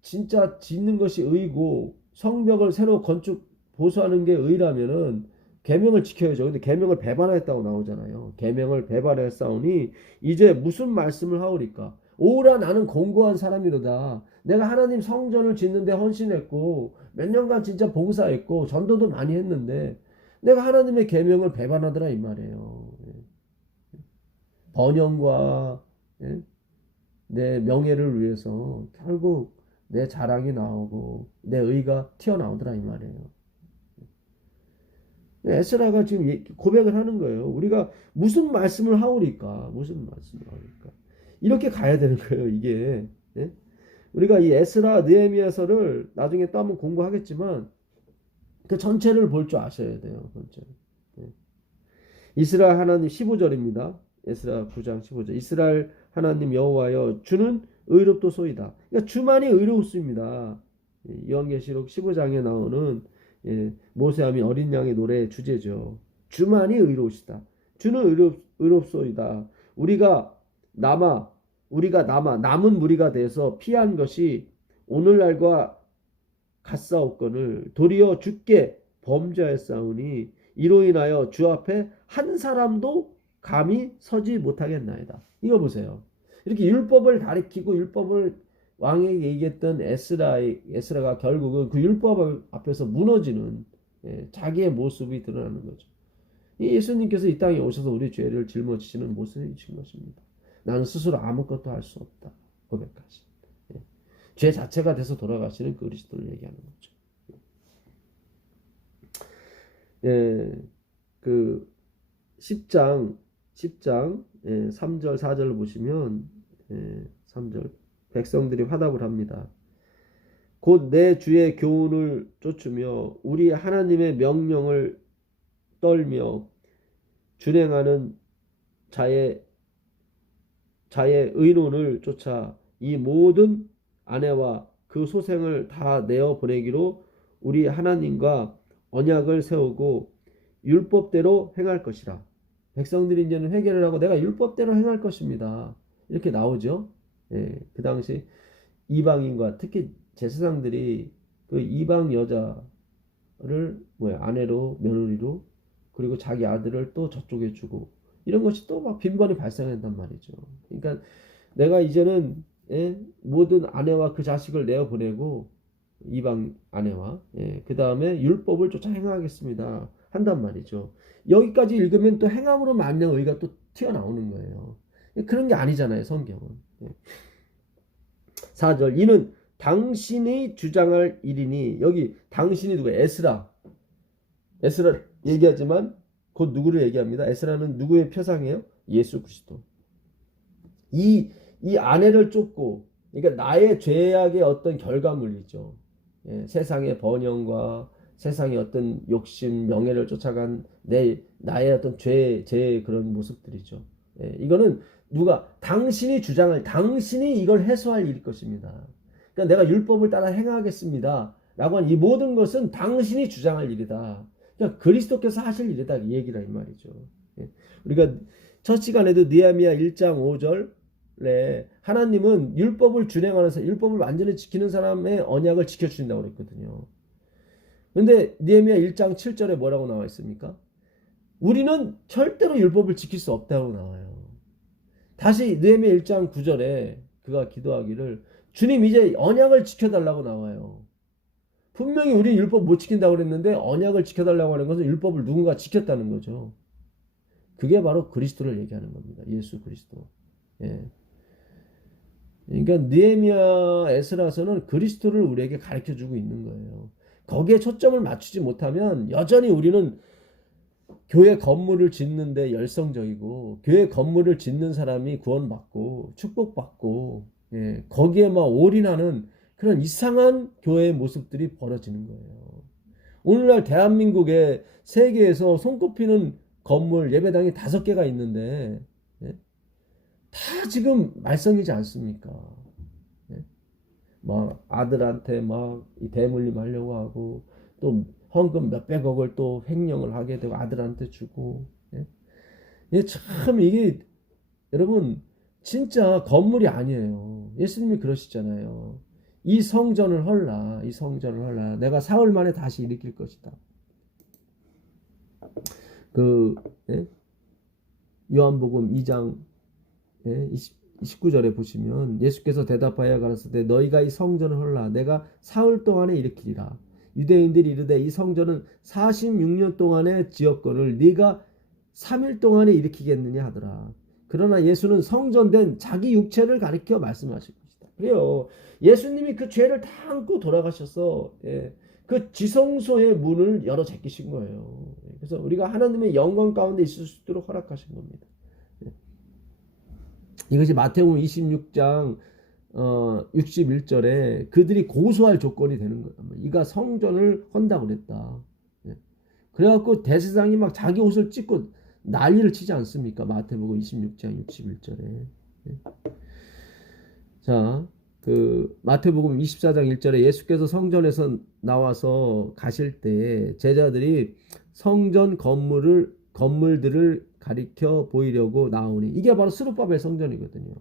진짜 짓는 것이 의고 성벽을 새로 건축 보수하는 게 의라면은 계명을 지켜야죠. 근데 계명을 배반하였다고 나오잖아요. 계명을 배반하였사오니 이제 무슨 말씀을 하오리까? 오라 나는 공고한 사람이로다. 내가 하나님 성전을 짓는데 헌신했고 몇 년간 진짜 봉사했고 전도도 많이 했는데 내가 하나님의 계명을 배반하더라 이 말이에요. 번영과 내 명예를 위해서 결국 내 자랑이 나오고 내 의가 튀어나오더라 이 말이에요. 에스라가 지금 고백을 하는 거예요. 우리가 무슨 말씀을 하오리까? 무슨 말씀을 하오리까? 이렇게 가야 되는 거예요. 이게 우리가 이 에스라 느헤미야서를 나중에 또 한번 공부하겠지만 그 전체를 볼 줄 아셔야 돼요. 전체. 이스라엘 하나님 15절입니다. 에스라 9장 15절. 이스라엘 하나님 여호와여 주는 의롭도소이다. 그러니까 주만이 의로우십니다. 요한계시록 15장에 나오는 모세함이 어린 양의 노래의 주제죠. 주만이 의로우시다. 주는 의롭소이다. 우리가 남은 무리가 돼서 피한 것이 오늘날과 같사옵건을 도리어 주께 범죄하였사오니 이로 인하여 주 앞에 한 사람도 감히 서지 못하겠나이다. 이거 보세요. 이렇게 율법을 가리키고 율법을 왕에게 얘기했던 에스라가 결국은 그 율법 앞에서 무너지는 자기의 모습이 드러나는 거죠. 예수님께서 이 땅에 오셔서 우리 죄를 짊어지시는 모습이신 것입니다. 나는 스스로 아무것도 할 수 없다. 고백하시. 죄 자체가 돼서 돌아가시는 그리스도를 얘기하는 거죠. 그 10장 3절 4절을 보시면 3절 백성들이 화답을 합니다. 곧 내 주의 교훈을 쫓으며 우리 하나님의 명령을 떨며 준행하는 자의 의논을 쫓아 이 모든 아내와 그 소생을 다 내어 보내기로 우리 하나님과 언약을 세우고 율법대로 행할 것이라. 백성들이 이제는 회개를 하고 내가 율법대로 행할 것입니다. 이렇게 나오죠. 그 당시 이방인과 특히 제사장들이 그 이방 여자를 아내로 며느리로 그리고 자기 아들을 또 저쪽에 주고 이런 것이 또 막 빈번히 발생한단 말이죠. 그러니까 내가 이제는 모든 아내와 그 자식을 내어 보내고 이방 아내와 그 다음에 율법을 쫓아 행하겠습니다 한단 말이죠. 여기까지 읽으면 또 행함으로 말미암아 의가 또 튀어나오는 거예요. 그런 게 아니잖아요 성경은. 4절 이는 당신이 주장할 일이니 여기 당신이 누구예요? 에스라 얘기하지만 곧 누구를 얘기합니다. 에스라는 누구의 표상이에요? 예수 그리스도. 이 아내를 쫓고 그러니까 나의 죄악의 어떤 결과물이죠. 세상의 번영과 세상의 어떤 욕심, 명예를 쫓아간 나의 어떤 죄의 그런 모습들이죠. 이거는 누가 당신이 이걸 해소할 일일 것입니다. 그러니까 내가 율법을 따라 행하겠습니다. 라고 한 이 모든 것은 당신이 주장할 일이다. 그러니까 그리스도께서 하실 일이다. 이 얘기라 이 말이죠. 우리가 첫 시간에도 느헤미야 1장 5절에 하나님은 율법을 준행하는 율법을 완전히 지키는 사람의 언약을 지켜주신다고 그랬거든요. 근데 느헤미야 1장 7절에 뭐라고 나와 있습니까? 우리는 절대로 율법을 지킬 수 없다고 나와요. 다시 느헤미야 1장 9절에 그가 기도하기를 주님 이제 언약을 지켜달라고 나와요. 분명히 우리 율법 못 지킨다고 그랬는데 언약을 지켜달라고 하는 것은 율법을 누군가 지켰다는 거죠. 그게 바로 그리스도를 얘기하는 겁니다. 예수 그리스도. 그러니까 느헤미야 에스라서는 그리스도를 우리에게 가르쳐주고 있는 거예요. 거기에 초점을 맞추지 못하면 여전히 우리는 교회 건물을 짓는데 열성적이고 교회 건물을 짓는 사람이 구원받고 축복받고 거기에 막 올인하는 그런 이상한 교회의 모습들이 벌어지는 거예요. 오늘날 대한민국에 세계에서 손꼽히는 건물 예배당이 5개가 있는데 다 지금 말썽이지 않습니까? 막 아들한테 막 대물림 하려고 하고 또 헌금 몇백억을 또 횡령을 하게 되고 아들한테 주고 참 이게 여러분 진짜 건물이 아니에요. 예수님이 그러시잖아요. 이 성전을 헐라 내가 사흘 만에 다시 일으킬 것이다. 그 요한복음 2장 19절에 보시면 예수께서 대답하여 가라사대 너희가 이 성전을 헐라 내가 사흘 동안에 일으키리라. 유대인들이 이르되 이 성전은 46년 동안에 지었거늘 네가 3일 동안에 일으키겠느냐 하더라. 그러나 예수는 성전된 자기 육체를 가리켜 말씀하실 것이다. 그래요. 예수님이 그 죄를 다 안고 돌아가셔서 그 지성소의 문을 열어 제끼신 거예요. 그래서 우리가 하나님의 영광 가운데 있을 수 있도록 허락하신 겁니다. 이것이 마태복음 26장 61절에 그들이 고소할 조건이 되는 거예요. 이가 성전을 헌다고 그랬다. 그래갖고 대제사장이 막 자기 옷을 찢고 난리를 치지 않습니까? 마태복음 26장 61절에. 자, 그 마태복음 24장 1절에 예수께서 성전에서 나와서 가실 때 제자들이 성전 건물들을 가리켜 보이려고 나오니 이게 바로 스룹바벨 성전이거든요.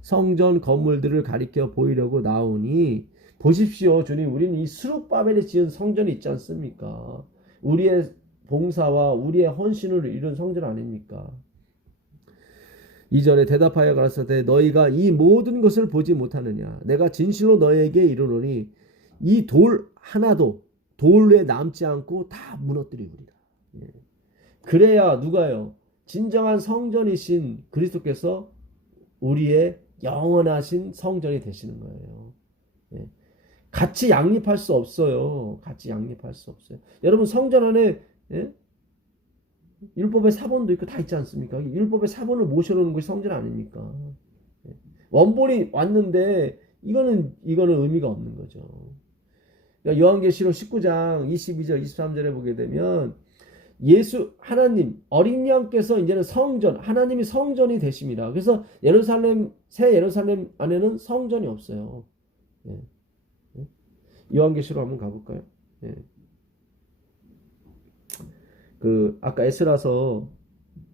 성전 건물들을 가리켜 보이려고 나오니 보십시오. 주님 우리는 이 스룹바벨이 지은 성전이 있지 않습니까? 우리의 봉사와 우리의 헌신을 이룬 성전 아닙니까? 2절에 대답하여 가라사대 너희가 이 모든 것을 보지 못하느냐 내가 진실로 너희에게 이르노니 이 돌 하나도 돌에 남지 않고 다 무너뜨리리라. 그래야 누가요? 진정한 성전이신 그리스도께서 우리의 영원하신 성전이 되시는 거예요. 같이 양립할 수 없어요. 같이 양립할 수 없어요. 여러분 성전 안에 율법의 사본도 있고 다 있지 않습니까? 율법의 사본을 모셔놓는 것이 성전 아닙니까? 원본이 왔는데 이거는 의미가 없는 거죠. 그러니까 요한계시록 19장 22절 23절에 보게 되면 하나님 어린 양께서 이제는 성전 하나님이 성전이 되십니다. 그래서 새 예루살렘 안에는 성전이 없어요. 요한계시록 한번 가볼까요? 그 아까 에스라서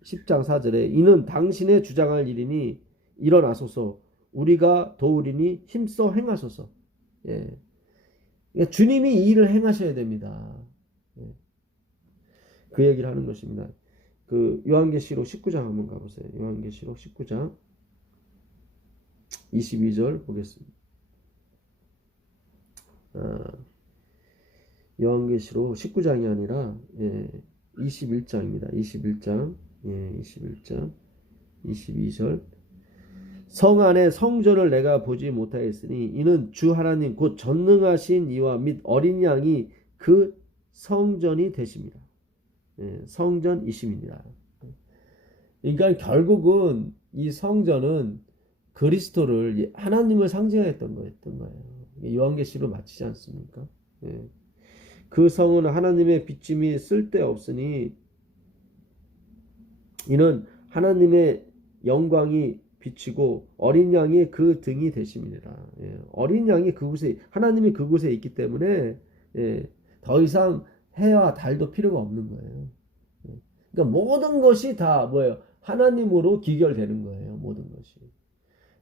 10장 4절에 이는 당신의 주장할 일이니 일어나소서 우리가 도우리니 힘써 행하소서. 그러니까 주님이 이 일을 행하셔야 됩니다. 그 얘기를 하는 것입니다. 그 요한계시록 19장 한번 가보세요. 요한계시록 19장 22절 보겠습니다. 요한계시록 19장이 아니라 21장입니다. 21장 21장 22절 성 안에 성전을 내가 보지 못하였으니 이는 주 하나님 곧 전능하신 이와 및 어린 양이 그 성전이 되십니다. 성전이십니다. 그러니까 결국은 이 성전은 그리스도를 하나님을 상징했던 거예요. 요한계시로 마치지 않습니까? 그 성은 하나님의 비침이 쓸데없으니 이는 하나님의 영광이 비치고 어린 양이 그 등이 되심이니라. 어린 양이 그곳에 하나님이 그곳에 있기 때문에 더 이상 해와 달도 필요가 없는 거예요. 그러니까 모든 것이 다 뭐예요? 하나님으로 기결되는 거예요. 모든 것이.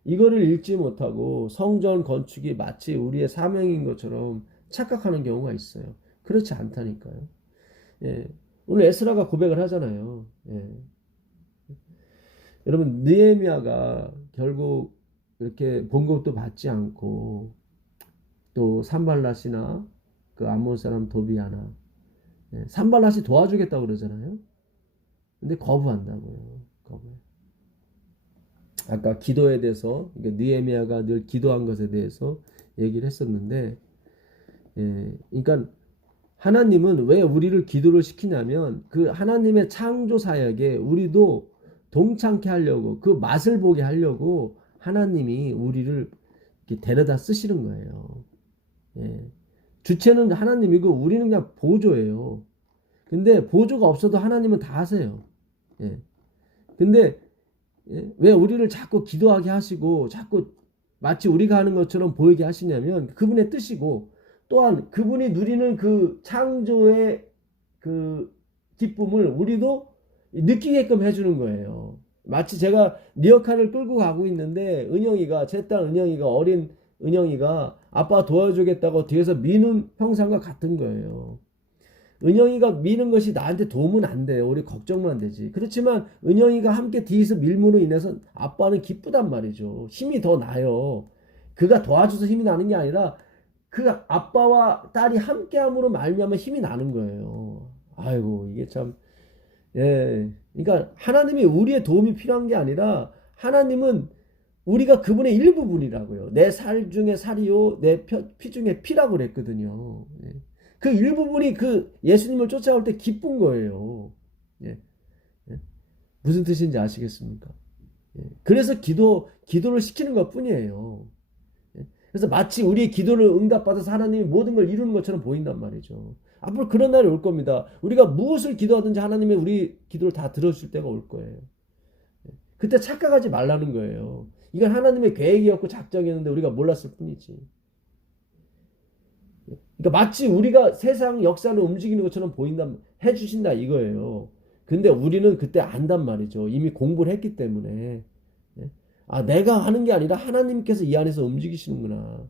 이거를 읽지 못하고 성전 건축이 마치 우리의 사명인 것처럼 착각하는 경우가 있어요. 그렇지 않다니까요. 오늘 에스라가 고백을 하잖아요. 여러분 느헤미야가 결국 이렇게 봉급도 받지 않고 또 산발랏이나 그 암몬 사람 도비아나 산발랏이 도와주겠다고 그러잖아요. 근데 거부한다고요. 아까 기도에 대해서 느헤미야가 늘 기도한 것에 대해서 얘기를 했었는데 그러니까 하나님은 왜 우리를 기도를 시키냐면 그 하나님의 창조 사역에 우리도 동참케 하려고 그 맛을 보게 하려고 하나님이 우리를 이렇게 데려다 쓰시는 거예요. 주체는 하나님이고 우리는 그냥 보조예요. 근데 보조가 없어도 하나님은 다 하세요. 근데 왜 우리를 자꾸 기도하게 하시고 자꾸 마치 우리가 하는 것처럼 보이게 하시냐면 그분의 뜻이고 또한 그분이 누리는 그 창조의 그 기쁨을 우리도 느끼게끔 해주는 거예요. 마치 제가 리어카를 끌고 가고 있는데 은영이가 제 딸 은영이가 어린 은영이가 아빠 도와주겠다고 뒤에서 미는 형상과 같은 거예요. 은영이가 미는 것이 나한테 도움은 안 돼요. 우리 걱정만 되지. 그렇지만 은영이가 함께 뒤에서 밀므로 인해서 아빠는 기쁘단 말이죠. 힘이 더 나요. 그가 도와줘서 힘이 나는 게 아니라 그 아빠와 딸이 함께함으로 말미암아 힘이 나는 거예요. 아이고 이게 참 그러니까 하나님이 우리의 도움이 필요한 게 아니라 하나님은 우리가 그분의 일부분이라고요. 내 살 중에 살이요 내 피 중에 피라고 그랬거든요. 그 일부분이 그 예수님을 쫓아올 때 기쁜 거예요. 무슨 뜻인지 아시겠습니까? 그래서 기도를 시키는 것 뿐이에요. 그래서 마치 우리의 기도를 응답받아서 하나님이 모든 걸 이루는 것처럼 보인단 말이죠. 앞으로 그런 날이 올 겁니다. 우리가 무엇을 기도하든지 하나님이 우리 기도를 다 들어줄 때가 올 거예요. 그때 착각하지 말라는 거예요. 이건 하나님의 계획이었고 작정이었는데 우리가 몰랐을 뿐이지. 그러니까 마치 우리가 세상 역사를 움직이는 것처럼 해주신다 이거예요. 근데 우리는 그때 안단 말이죠. 이미 공부를 했기 때문에. 내가 하는 게 아니라 하나님께서 이 안에서 움직이시는구나.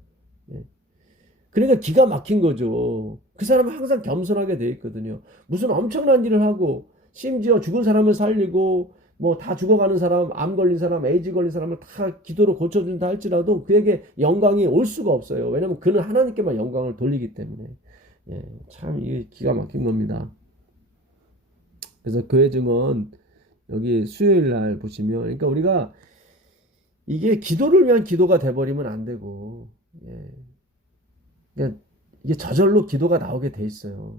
그러니까 기가 막힌 거죠. 그 사람은 항상 겸손하게 되어 있거든요. 무슨 엄청난 일을 하고 심지어 죽은 사람을 살리고 뭐 다 죽어가는 사람, 암 걸린 사람, 에이즈 걸린 사람을 다 기도로 고쳐준다 할지라도 그에게 영광이 올 수가 없어요. 왜냐하면 그는 하나님께만 영광을 돌리기 때문에. 참 이게 기가 막힌 겁니다. 그래서 교회 증언 여기 수요일 날 보시면 그러니까 우리가 이게 기도를 위한 기도가 돼버리면 안 되고 그러니까 이게 저절로 기도가 나오게 돼 있어요.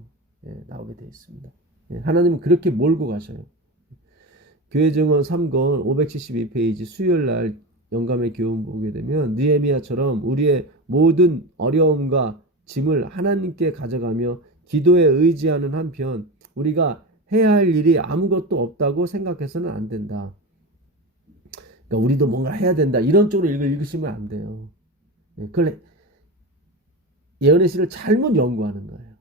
나오게 돼 있습니다. 하나님은 그렇게 몰고 가셔요. 교회 증언 3권 572페이지 수요일 날 영감의 교훈 보게 되면 느헤미야처럼 우리의 모든 어려움과 짐을 하나님께 가져가며 기도에 의지하는 한편 우리가 해야 할 일이 아무것도 없다고 생각해서는 안 된다. 그러니까 우리도 뭔가 해야 된다. 이런 쪽으로 읽으시면 안 돼요. 그걸 예언의 시를 잘못 연구하는 거예요.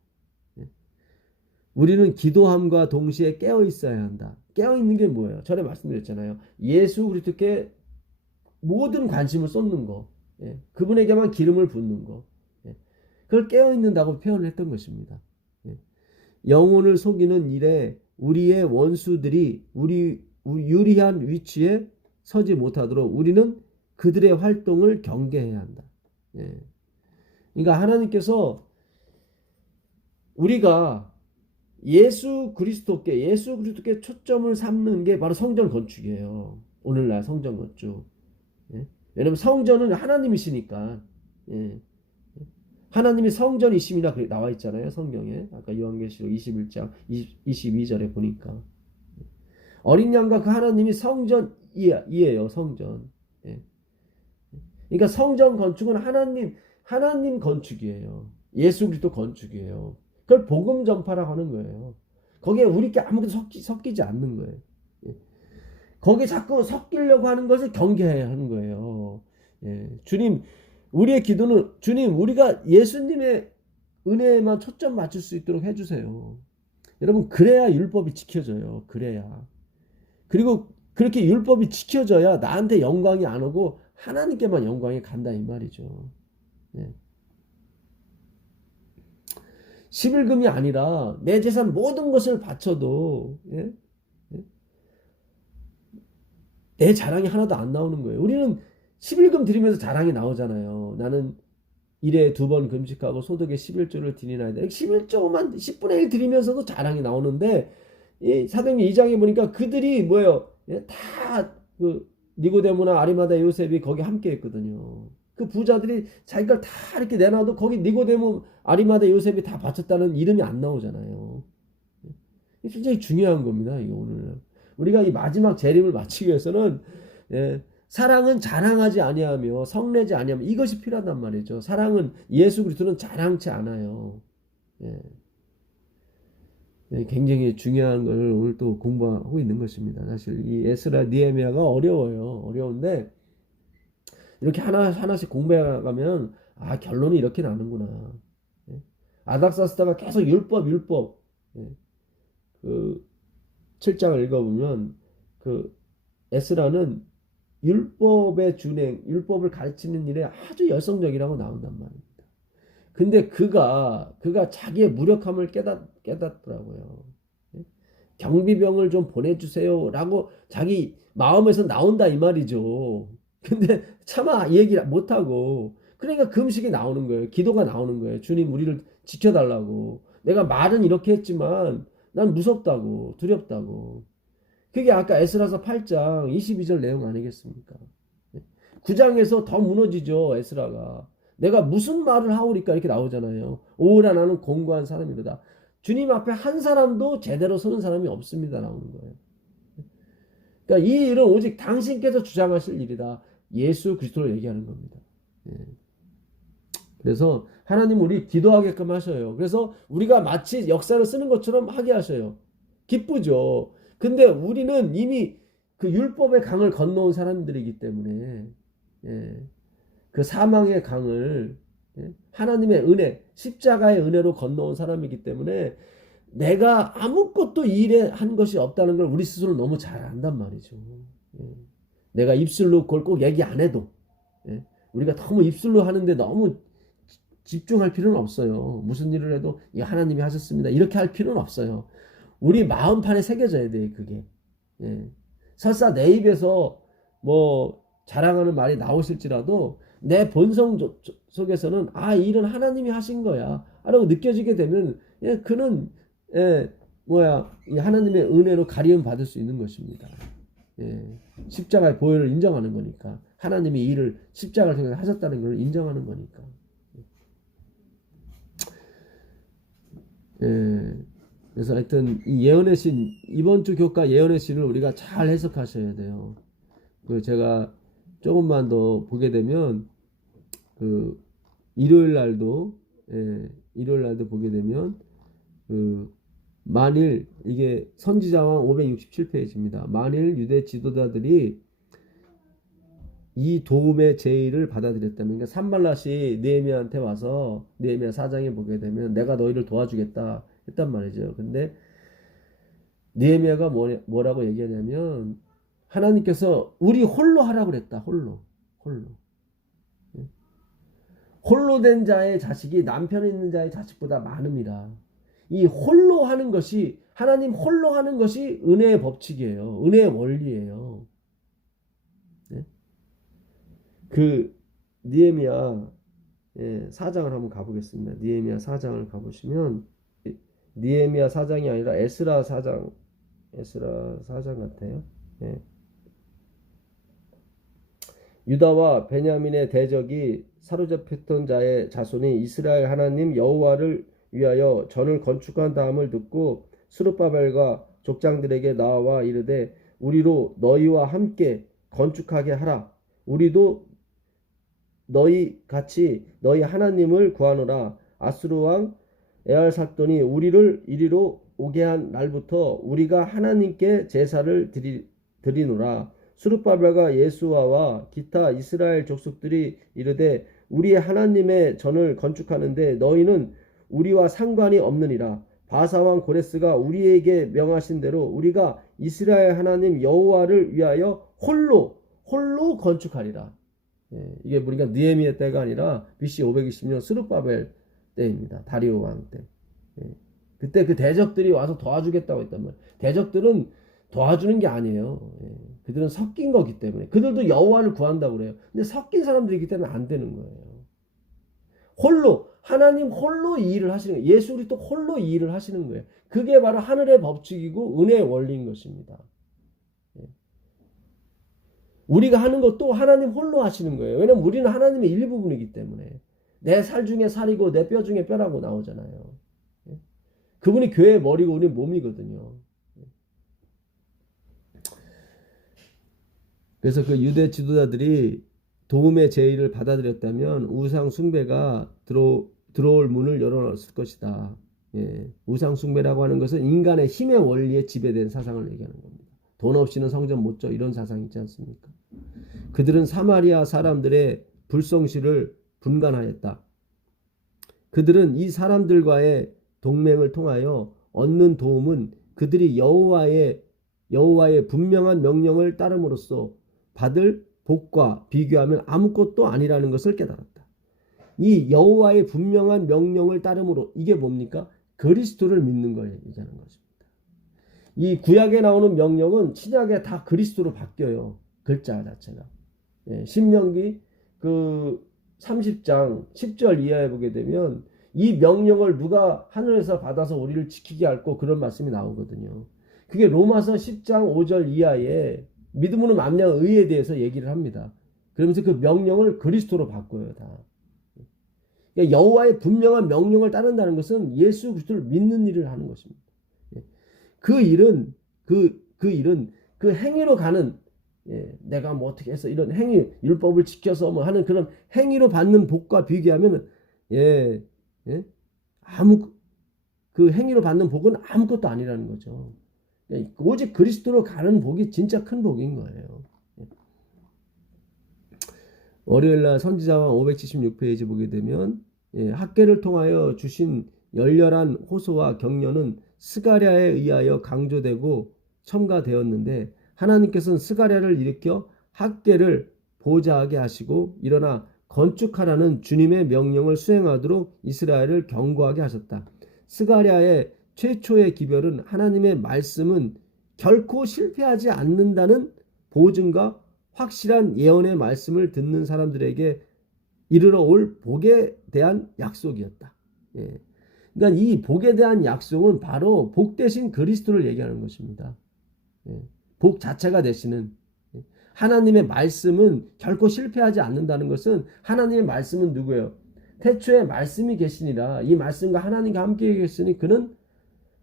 우리는 기도함과 동시에 깨어 있어야 한다. 깨어 있는 게 뭐예요? 전에 말씀드렸잖아요. 예수 그리스도께 모든 관심을 쏟는 거, 그분에게만 기름을 붓는 거, 그걸 깨어 있는다고 표현을 했던 것입니다. 영혼을 속이는 일에 우리의 원수들이 우리 유리한 위치에 서지 못하도록 우리는 그들의 활동을 경계해야 한다. 예. 그러니까 하나님께서 우리가 예수 그리스도께 초점을 삼는 게 바로 성전 건축이에요. 오늘날 성전 건축. 예? 왜냐면 성전은 하나님이시니까. 예. 하나님이 성전이심이라 나와 있잖아요. 성경에. 아까 요한계시록 21장 22절에 보니까. 어린 양과 그 하나님이 성전이에요. 성전. 예. 그러니까 성전 건축은 하나님 건축이에요. 예수 그리스도 건축이에요. 그걸 복음 전파라고 하는 거예요. 거기에 우리께 아무것도 섞이지 않는 거예요. 예. 거기에 자꾸 섞이려고 하는 것을 경계해야 하는 거예요. 예. 주님, 우리의 기도는 주님, 우리가 예수님의 은혜에만 초점 맞출 수 있도록 해주세요. 여러분, 그래야 율법이 지켜져요. 그래야. 그리고 그렇게 율법이 지켜져야 나한테 영광이 안 오고 하나님께만 영광이 간다 이 말이죠. 예. 11금이 아니라 내 재산 모든 것을 바쳐도 예? 예? 내 자랑이 하나도 안 나오는 거예요. 우리는 11금 드리면서 자랑이 나오잖아요. 나는 일에 2번 금식하고 소득의 11조를 드리나이다. 11조만 10분의 1 드리면서도 자랑이 나오는데 사도행전 2장에 보니까 그들이 뭐예요? 예? 다그 니고데모나 아리마다 요셉이 거기 함께 했거든요. 그 부자들이 자기 걸 다 이렇게 내놔도 거기 니고데모 아리마다 요셉이 다 바쳤다는 이름이 안 나오잖아요. 이게 굉장히 중요한 겁니다. 이거 오늘 우리가 이 마지막 재림을 마치기 위해서는 사랑은 자랑하지 아니하며 성내지 아니하며 이것이 필요하단 말이죠. 사랑은 예수 그리스도는 자랑치 않아요. 굉장히 중요한 걸 오늘 또 공부하고 있는 것입니다. 사실 이 에스라 느헤미야가 어려워요. 어려운데 이렇게 하나씩 공부해가면 결론이 이렇게 나는구나. 아닥사스다가 계속 율법 그 7장을 읽어보면 그 에스라는 율법의 준행, 율법을 가르치는 일에 아주 열성적이라고 나온단 말입니다. 근데 그가 자기의 무력함을 깨닫더라고요. 경비병을 좀 보내주세요 라고 자기 마음에서 나온다 이 말이죠. 근데 차마 얘기를 못하고 그러니까 금식이 나오는 거예요. 기도가 나오는 거예요. 주님 우리를 지켜달라고. 내가 말은 이렇게 했지만 난 무섭다고 두렵다고. 그게 아까 에스라서 8장 22절 내용 아니겠습니까? 9장에서 더 무너지죠. 에스라가. 내가 무슨 말을 하오리까 이렇게 나오잖아요. 오라 나는 공고한 사람이로다. 주님 앞에 한 사람도 제대로 서는 사람이 없습니다. 나오는 거예요. 그러니까 이 일은 오직 당신께서 주장하실 일이다. 예수 그리스도를 얘기하는 겁니다. 그래서 하나님 우리 기도하게끔 하셔요. 그래서 우리가 마치 역사를 쓰는 것처럼 하게 하셔요. 기쁘죠. 근데 우리는 이미 그 율법의 강을 건너온 사람들이기 때문에 그 사망의 강을 하나님의 은혜, 십자가의 은혜로 건너온 사람이기 때문에 내가 아무것도 이 일에 한 것이 없다는 걸 우리 스스로 너무 잘 안단 말이죠. 내가 입술로 그걸 꼭 얘기 안 해도 우리가 너무 입술로 하는데 너무 집중할 필요는 없어요. 무슨 일을 해도 하나님이 하셨습니다. 이렇게 할 필요는 없어요. 우리 마음판에 새겨져야 돼 그게. 설사 내 입에서 뭐 자랑하는 말이 나오실지라도 내 본성 속에서는 이 일은 하나님이 하신 거야 라고 느껴지게 되면 그는 이 하나님의 은혜로 가리움 받을 수 있는 것입니다. 십자가의 보혈을 인정하는 거니까 하나님이 이 일을 십자가를 통해 하셨다는 걸 인정하는 거니까. 그래서 하여튼 이 예언의 신 이번 주 교과 예언의 신을 우리가 잘 해석하셔야 돼요. 그 제가 조금만 더 보게 되면 그 일요일 날도 보게 되면 그 만일 이게 선지자왕 567페이지입니다. 만일 유대 지도자들이 이 도움의 제의를 받아들였다면, 그러니까 산발랏이 느헤미야한테 와서 느헤미야 4장에 보게 되면 내가 너희를 도와주겠다 했단 말이죠. 근데 느헤미야가 뭐라고 얘기하냐면 하나님께서 우리 홀로 하라고 그랬다. 홀로 된 자의 자식이 남편에 있는 자의 자식보다 많음이라. 이 홀로 하는 것이 하나님 홀로 하는 것이 은혜의 법칙이에요. 은혜의 원리예요. 그 느헤미야 4장을 한번 가보겠습니다. 느헤미야 4장을 가보시면 느헤미야 4장이 아니라 에스라 4장 같아요. 예. 유다와 베냐민의 대적이 사로잡혔던 자의 자손이 이스라엘 하나님 여호와를 위하여 전을 건축한 다음을 듣고 스룹바벨과 족장들에게 나와 이르되 우리로 너희와 함께 건축하게 하라. 우리도 너희 같이 너희 하나님을 구하노라. 아수르 왕 에알삭돈이 우리를 이리로 오게 한 날부터 우리가 하나님께 제사를 드리노라. 스룹바벨과 예수아와 기타 이스라엘 족속들이 이르되 우리의 하나님의 전을 건축하는데 너희는 우리와 상관이 없느니라. 바사왕 고레스가 우리에게 명하신 대로 우리가 이스라엘 하나님 여호와를 위하여 홀로 건축하리라. 이게 우리가 느헤미야 때가 아니라 BC 520년 스룹바벨 때입니다. 다리오 왕 때. 그때 그 대적들이 와서 도와주겠다고 했단 말이에요. 대적들은 도와주는 게 아니에요. 그들은 섞인 거기 때문에. 그들도 여호와를 구한다고 그래요. 근데 섞인 사람들이기 때문에 안 되는 거예요. 하나님 홀로 이 일을 하시는 거예요. 예수 그리스도 홀로 이 일을 하시는 거예요. 그게 바로 하늘의 법칙이고 은혜의 원리인 것입니다. 우리가 하는 것도 하나님 홀로 하시는 거예요. 왜냐면 우리는 하나님의 일부분이기 때문에. 내 살 중에 살이고 내 뼈 중에 뼈라고 나오잖아요. 그분이 교회의 머리고 우리 몸이거든요. 그래서 그 유대 지도자들이 도움의 제의를 받아들였다면 우상 숭배가 들어올 문을 열어놨을 것이다. 우상 숭배라고 하는 것은 인간의 힘의 원리에 지배된 사상을 얘기하는 겁니다. 돈 없이는 성전 못 져 이런 사상 있지 않습니까? 그들은 사마리아 사람들의 불성실을 분간하였다. 그들은 이 사람들과의 동맹을 통하여 얻는 도움은 그들이 여호와의 분명한 명령을 따름으로써 받을 복과 비교하면 아무것도 아니라는 것을 깨달았다. 이 여호와의 분명한 명령을 따름으로 이게 뭡니까? 그리스도를 믿는 걸 얘기하는 것입니다. 이 구약에 나오는 명령은 신약에 다 그리스도로 바뀌어요. 글자 자체가. 신명기 그 30장 10절 이하에 보게 되면 이 명령을 누가 하늘에서 받아서 우리를 지키게 할고 그런 말씀이 나오거든요. 그게 로마서 10장 5절 이하에 믿음으로 만명 의에 대해서 얘기를 합니다. 그러면서 그 명령을 그리스도로 바꿔요. 다. 그러니까 여호와의 분명한 명령을 따른다는 것은 예수 그리스도를 믿는 일을 하는 것입니다. 그 일은 그 행위로 가는 내가 뭐 어떻게 해서 이런 행위 율법을 지켜서 뭐 하는 그런 행위로 받는 복과 비교하면 그 행위로 받는 복은 아무것도 아니라는 거죠. 오직 그리스도로 가는 복이 진짜 큰 복인 거예요. 월요일날 선지자왕 576페이지 보게 되면 학계를 통하여 주신 열렬한 호소와 격려는 스가랴에 의하여 강조되고 첨가되었는데 하나님께서는 스가랴를 일으켜 학계를 보좌하게 하시고 일어나 건축하라는 주님의 명령을 수행하도록 이스라엘을 경고하게 하셨다. 스가랴의 최초의 기별은 하나님의 말씀은 결코 실패하지 않는다는 보증과 확실한 예언의 말씀을 듣는 사람들에게 이르러 올 복에 대한 약속이었다. 그러니까 이 복에 대한 약속은 바로 복 대신 그리스도를 얘기하는 것입니다. 복 자체가 되시는 하나님의 말씀은 결코 실패하지 않는다는 것은 하나님의 말씀은 누구예요? 태초에 말씀이 계시니라 이 말씀과 하나님과 함께 계시니 그는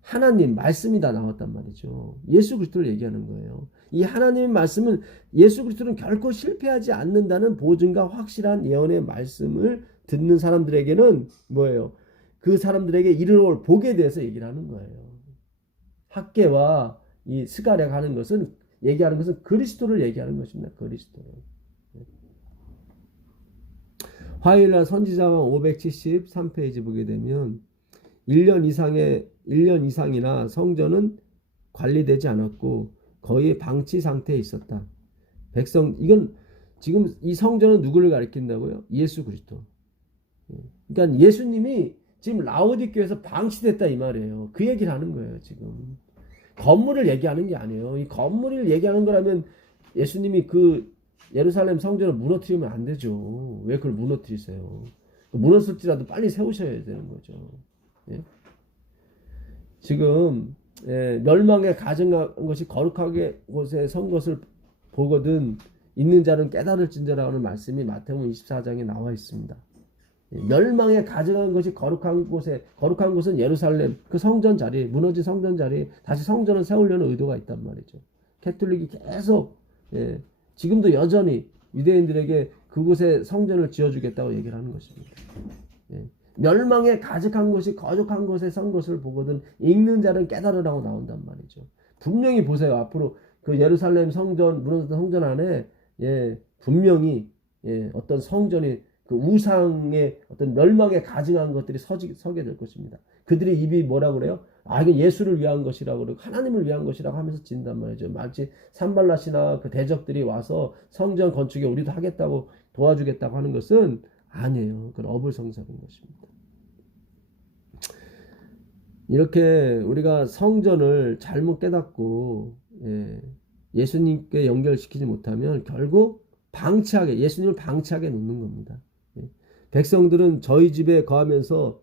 하나님 말씀이다 나왔단 말이죠. 예수 그리스도를 얘기하는 거예요. 이 하나님의 말씀은 예수 그리스도는 결코 실패하지 않는다는 보증과 확실한 예언의 말씀을 듣는 사람들에게는 뭐예요? 그 사람들에게 이르러 올 복에 대해서 얘기를 하는 거예요. 학계와 이 스가랴가 하는 것은 얘기하는 것은 그리스도를 얘기하는 것입니다. 그리스도를. 화요일날 선지자왕 573페이지 보게 되면 1년 이상이나 성전은 관리되지 않았고 거의 방치 상태에 있었다. 이건 지금 이 성전은 누구를 가리킨다고요? 예수 그리스도. 그러니까 예수님이 지금 라오디교에서 방치됐다 이 말이에요. 그 얘기를 하는 거예요. 지금 건물을 얘기하는 게 아니에요. 이 건물을 얘기하는 거라면 예수님이 그 예루살렘 성전을 무너뜨리면 안 되죠. 왜 그걸 무너뜨리세요? 무너질지라도 빨리 세우셔야 되는 거죠. 예? 지금 멸망에 가증한 것이 거룩하게 곳에 선 것을 보거든 있는 자는 깨달을진저라는 말씀이 마태복음 24장에 나와 있습니다. 멸망에 가증한 것이 거룩한 곳에, 거룩한 곳은 예루살렘 그 성전 자리, 무너진 성전 자리 다시 성전을 세우려는 의도가 있단 말이죠. 캐톨릭이 계속 지금도 여전히 유대인들에게 그곳에 성전을 지어주겠다고 얘기를 하는 것입니다. 멸망에 가득한 것이 거룩한 곳에 선 것을 보거든 읽는 자는 깨달으라고 나온단 말이죠. 분명히 보세요. 앞으로 그 예루살렘 성전, 무너진 성전 안에 분명히 어떤 성전이 그 우상의 어떤 멸망에 가증한 것들이 서게 될 것입니다. 그들의 입이 뭐라고 그래요? 이게 예수를 위한 것이라고 그러고 하나님을 위한 것이라고 하면서 진단 말이죠. 마치 산발랏이나 그 대적들이 와서 성전 건축에 우리도 하겠다고 도와주겠다고 하는 것은 아니에요. 그건 어불성설인 것입니다. 이렇게 우리가 성전을 잘못 깨닫고 예수님께 연결시키지 못하면 결국 방치하게, 예수님을 방치하게 놓는 겁니다. 백성들은 저희 집에 거하면서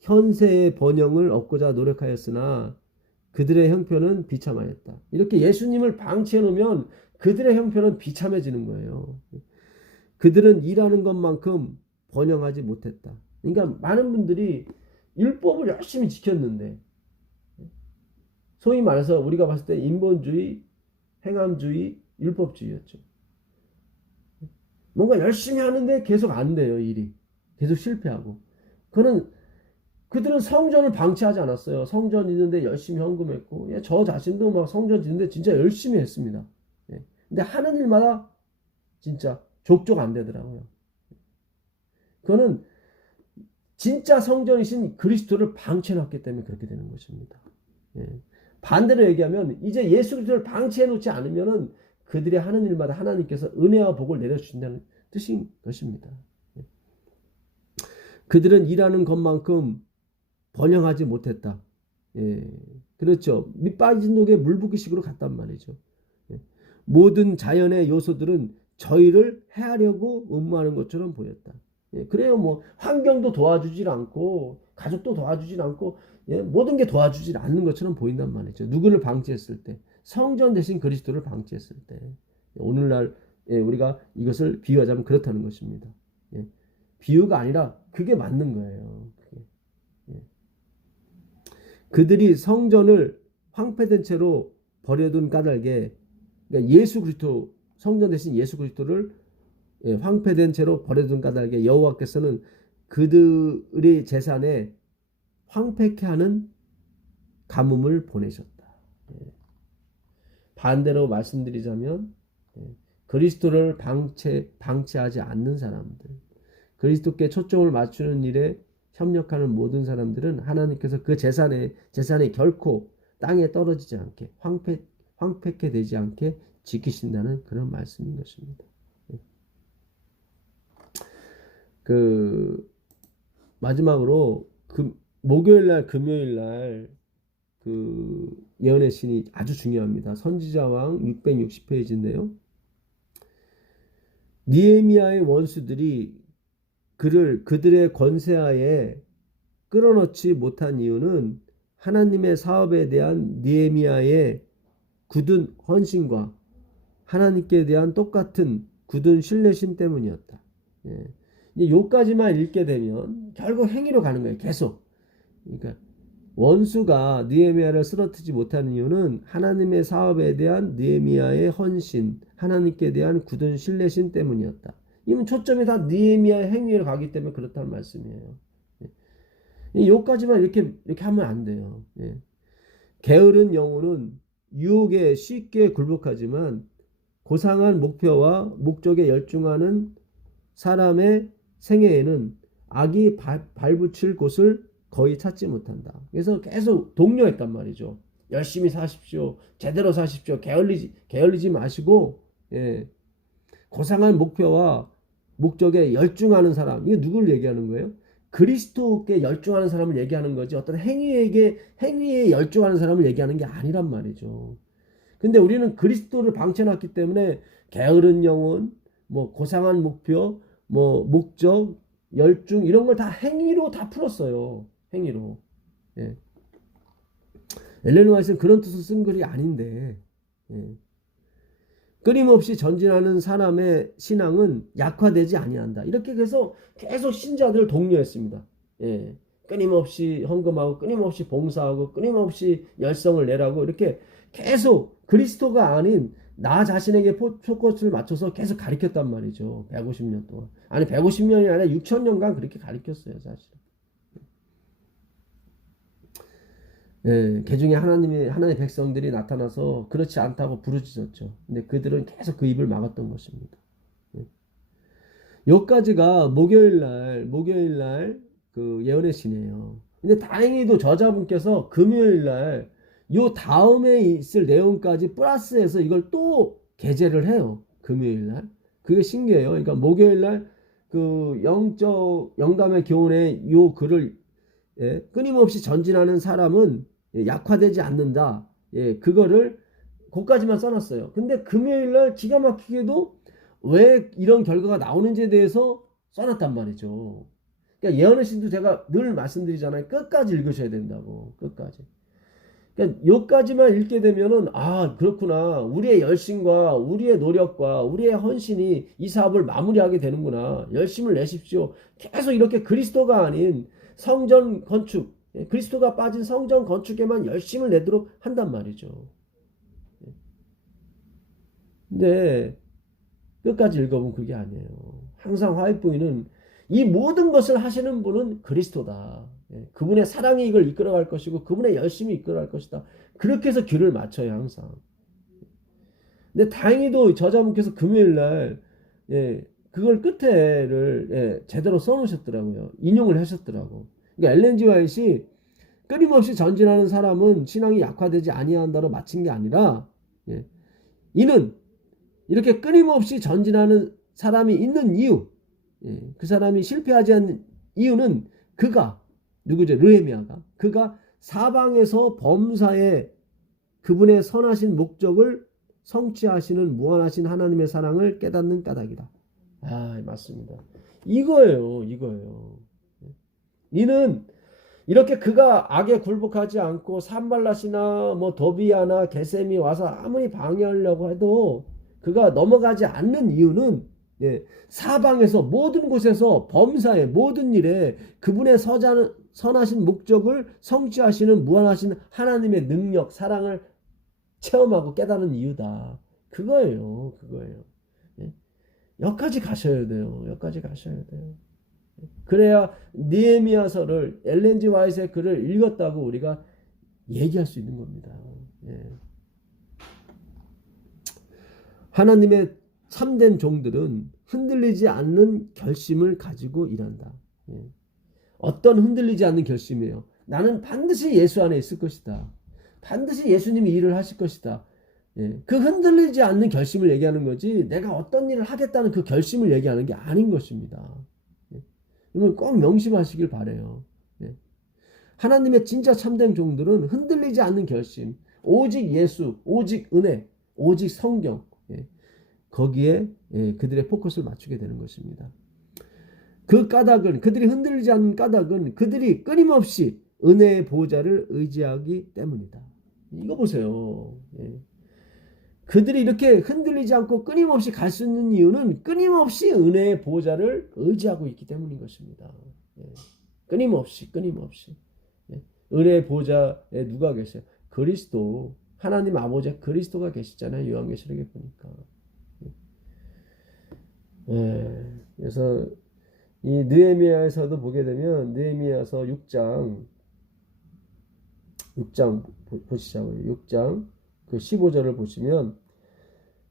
현세의 번영을 얻고자 노력하였으나 그들의 형편은 비참하였다. 이렇게 예수님을 방치해 놓으면 그들의 형편은 비참해지는 거예요. 그들은 일하는 것만큼 번영하지 못했다. 그러니까 많은 분들이 율법을 열심히 지켰는데 소위 말해서 우리가 봤을 때 인본주의, 행함주의, 율법주의였죠. 뭔가 열심히 하는데 계속 안 돼요. 일이. 계속 실패하고. 그들은 성전을 방치하지 않았어요. 성전 있는데 열심히 헌금했고 저 자신도 막 성전 짓는데 진짜 열심히 했습니다. 근데 하는 일마다 진짜 족족 안 되더라고요. 그거는 진짜 성전이신 그리스도를 방치해놨기 때문에 그렇게 되는 것입니다. 반대로 얘기하면 이제 예수 그리스도를 방치해 놓지 않으면은 그들이 하는 일마다 하나님께서 은혜와 복을 내려주신다는 뜻인 것입니다. 그들은 일하는 것만큼 번영하지 못했다. 그렇죠. 밑 빠진 독에 물 붓기식으로 갔단 말이죠. 모든 자연의 요소들은 저희를 해하려고 음모하는 것처럼 보였다. 그래요. 뭐 환경도 도와주질 않고 가족도 도와주질 않고 모든 게 도와주질 않는 것처럼 보인단 말이죠. 누구를 방치했을 때, 성전 대신 그리스도를 방치했을 때, 오늘날 우리가 이것을 비유하자면 그렇다는 것입니다. 비유가 아니라 그게 맞는 거예요. 그들이 성전을 황폐된 채로 버려둔 까닭에, 그러니까 예수 그리스도, 성전 대신 예수 그리스도를 황폐된 채로 버려둔 까닭에 여호와께서는 그들의 재산에 황폐케 하는 가뭄을 보내셨다. 반대로 말씀드리자면 그리스도를 방치하지 않는 사람들, 그리스도께 초점을 맞추는 일에 협력하는 모든 사람들은 하나님께서 그 재산이 결코 땅에 떨어지지 않게 황폐케 되지 않게 지키신다는 그런 말씀인 것입니다. 마지막으로 목요일날 금요일날 예언의 신이 아주 중요합니다. 선지자왕 660페이지인데요. 느헤미야의 원수들이 그들의 권세하에 끌어넣지 못한 이유는 하나님의 사업에 대한 느헤미야의 굳은 헌신과 하나님께 대한 똑같은 굳은 신뢰심 때문이었다. 요까지만 읽게 되면 결국 행위로 가는 거예요. 계속. 그러니까 원수가 느헤미야를 쓰러뜨리지 못하는 이유는 하나님의 사업에 대한 느헤미야의 헌신, 하나님께 대한 굳은 신뢰심 때문이었다. 이건 초점이 다 느헤미야의 행위로 가기 때문에 그렇다는 말씀이에요. 요까지만 이렇게 하면 안 돼요. 게으른 영혼은 유혹에 쉽게 굴복하지만 고상한 목표와 목적에 열중하는 사람의 생애에는 악이 발붙일 곳을 거의 찾지 못한다. 그래서 계속 독려했단 말이죠. 열심히 사십시오. 제대로 사십시오. 게을리지 마시고 고상한 목표와 목적에 열중하는 사람. 이게 누굴 얘기하는 거예요? 그리스도께 열중하는 사람을 얘기하는 거지 어떤 행위에 열중하는 사람을 얘기하는 게 아니란 말이죠. 근데 우리는 그리스도를 방치해놨기 때문에 게으른 영혼, 뭐 고상한 목표, 뭐 목적, 열중 이런 걸 다 행위로 다 풀었어요. 행위로. 예. 엘렌 화이트는 그런 뜻을 쓴 글이 아닌데, 예. 끊임없이 전진하는 사람의 신앙은 약화되지 아니한다. 이렇게 해서 계속 신자들을 독려했습니다. 예. 끊임없이 헌금하고 끊임없이 봉사하고 끊임없이 열성을 내라고 이렇게 계속 그리스도가 아닌 나 자신에게 포커스를 맞춰서 계속 가르쳤단 말이죠. 150년 동안. 아니 150년이 아니라 6,000년간 그렇게 가르쳤어요. 사실. 예, 그 중에 하나님의 백성들이 나타나서 그렇지 않다고 부르짖었죠. 근데 그들은 계속 그 입을 막았던 것입니다. 예. 여기까지가 목요일 날 그 예언의 시네요. 근데 다행히도 저자분께서 금요일 날 요 다음에 있을 내용까지 플러스해서 이걸 또 게재를 해요. 금요일 날. 그게 신기해요. 그러니까 목요일 날 그 영감의 교훈에 요 글을 예, 끊임없이 전진하는 사람은 약화되지 않는다. 예, 그거를 거기까지만 써놨어요. 근데 금요일날 기가 막히게도 왜 이런 결과가 나오는지에 대해서 써놨단 말이죠. 그러니까 예언의 신도 제가 늘 말씀드리잖아요. 끝까지 읽으셔야 된다고. 끝까지. 그러니까 여기까지만 읽게 되면은 아 그렇구나. 우리의 열심과 우리의 노력과 우리의 헌신이 이 사업을 마무리하게 되는구나. 열심을 내십시오. 계속 이렇게 그리스도가 아닌 성전 건축, 그리스도가 빠진 성전 건축에만 열심을 내도록 한단 말이죠. 근데 끝까지 읽어보면 그게 아니에요. 항상 화이트보이는 이 모든 것을 하시는 분은 그리스도다. 그분의 사랑이 이걸 이끌어갈 것이고 그분의 열심이 이끌어갈 것이다. 그렇게 해서 귀를 맞춰요. 항상. 근데 다행히도 저자분께서 금요일날 그걸 끝에를 제대로 써놓으셨더라고요. 인용을 하셨더라고. 그러니까 엘렌 지 화이트이 끊임없이 전진하는 사람은 신앙이 약화되지 아니한다로 마친 게 아니라 이는 이렇게 끊임없이 전진하는 사람이 있는 이유, 그 사람이 실패하지 않는 이유는 그가 누구죠? 르헤미야가 그가 사방에서 범사에 그분의 선하신 목적을 성취하시는 무한하신 하나님의 사랑을 깨닫는 까닭이다. 아 맞습니다. 이거예요. 이는 이렇게 그가 악에 굴복하지 않고 산발랏이나 뭐 도비아나 게셈이 와서 아무리 방해하려고 해도 그가 넘어가지 않는 이유는 사방에서 모든 곳에서 범사의 모든 일에 그분의 선하신 목적을 성취하시는 무한하신 하나님의 능력, 사랑을 체험하고 깨달은 이유다. 그거예요. 여기까지 가셔야 돼요. 그래야 느헤미야서를 엘렌 지 화이트의 글을 읽었다고 우리가 얘기할 수 있는 겁니다. 하나님의 참된 종들은 흔들리지 않는 결심을 가지고 일한다. 어떤 흔들리지 않는 결심이에요? 나는 반드시 예수 안에 있을 것이다. 반드시 예수님이 일을 하실 것이다. 그 흔들리지 않는 결심을 얘기하는 거지 내가 어떤 일을 하겠다는 그 결심을 얘기하는 게 아닌 것입니다. 이건 꼭 명심하시길 바라요. 하나님의 진짜 참된 종들은 흔들리지 않는 결심, 오직 예수, 오직 은혜, 오직 성경, 거기에 그들의 포커스를 맞추게 되는 것입니다. 그 까닭은, 그들이 흔들리지 않는 까닭은 그들이 끊임없이 은혜의 보호자를 의지하기 때문이다. 이거 보세요. 그들이 이렇게 흔들리지 않고 끊임없이 갈 수 있는 이유는 끊임없이 은혜의 보호자를 의지하고 있기 때문인 것입니다. 끊임없이. 은혜의 보호자에 누가 계세요? 그리스도, 하나님 아버지 그리스도가 계시잖아요. 요한계시록에 보니까. 그래서 이 느헤미야에서도 보게 되면 느헤미야서 6장 보시자고요. 6장 그 15절을 보시면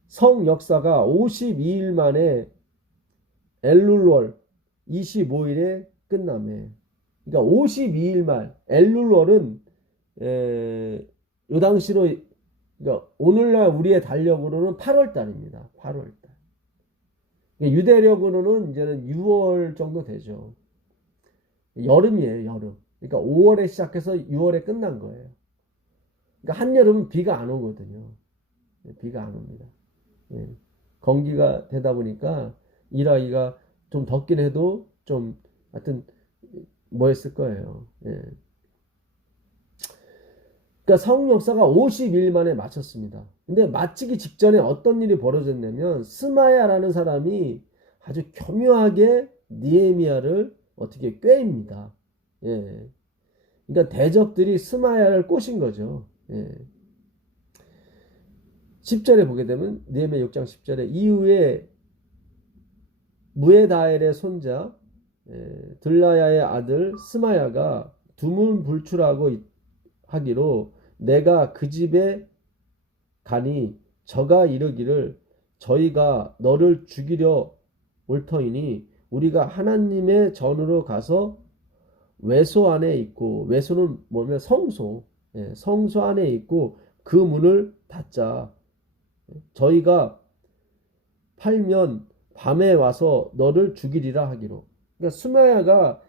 성 역사가 52일 만에 엘룰월 25일에 끝나매. 그러니까 52일 말 엘룰월은 요 당시로 그러니까 오늘날 우리의 달력으로는 8월 달입니다. 8월 달. 유대력으로는 이제는 6월 정도 되죠. 여름이에요, 여름. 그러니까 5월에 시작해서 6월에 끝난 거예요. 그러니까 한여름은 비가 안 오거든요. 비가 안 옵니다. 건기가 되다 보니까 일하기가 좀 덥긴 해도 좀 하여튼 뭐했을 거예요. 예. 그러니까 성 역사가 50일 만에 마쳤습니다. 근데 마치기 직전에 어떤 일이 벌어졌냐면 스마야라는 사람이 아주 교묘하게 느헤미야를 어떻게 꾀입니다. 예. 그러니까 대적들이 스마야를 꼬신 거죠. 예. 10절에 보게 되면 느헤미야 6장 10절에 이후에 무에다엘의 손자 들라야의 아들 스마야가 두문불출하고 하기로 내가 그 집에 가니 저가 이르기를 저희가 너를 죽이려 올 터이니 우리가 하나님의 전으로 가서 외소 안에 있고 외소는 뭐냐면 성소 성소 안에 있고 그 문을 닫자. 저희가 팔면 밤에 와서 너를 죽이리라 하기로. 그러니까 스마야가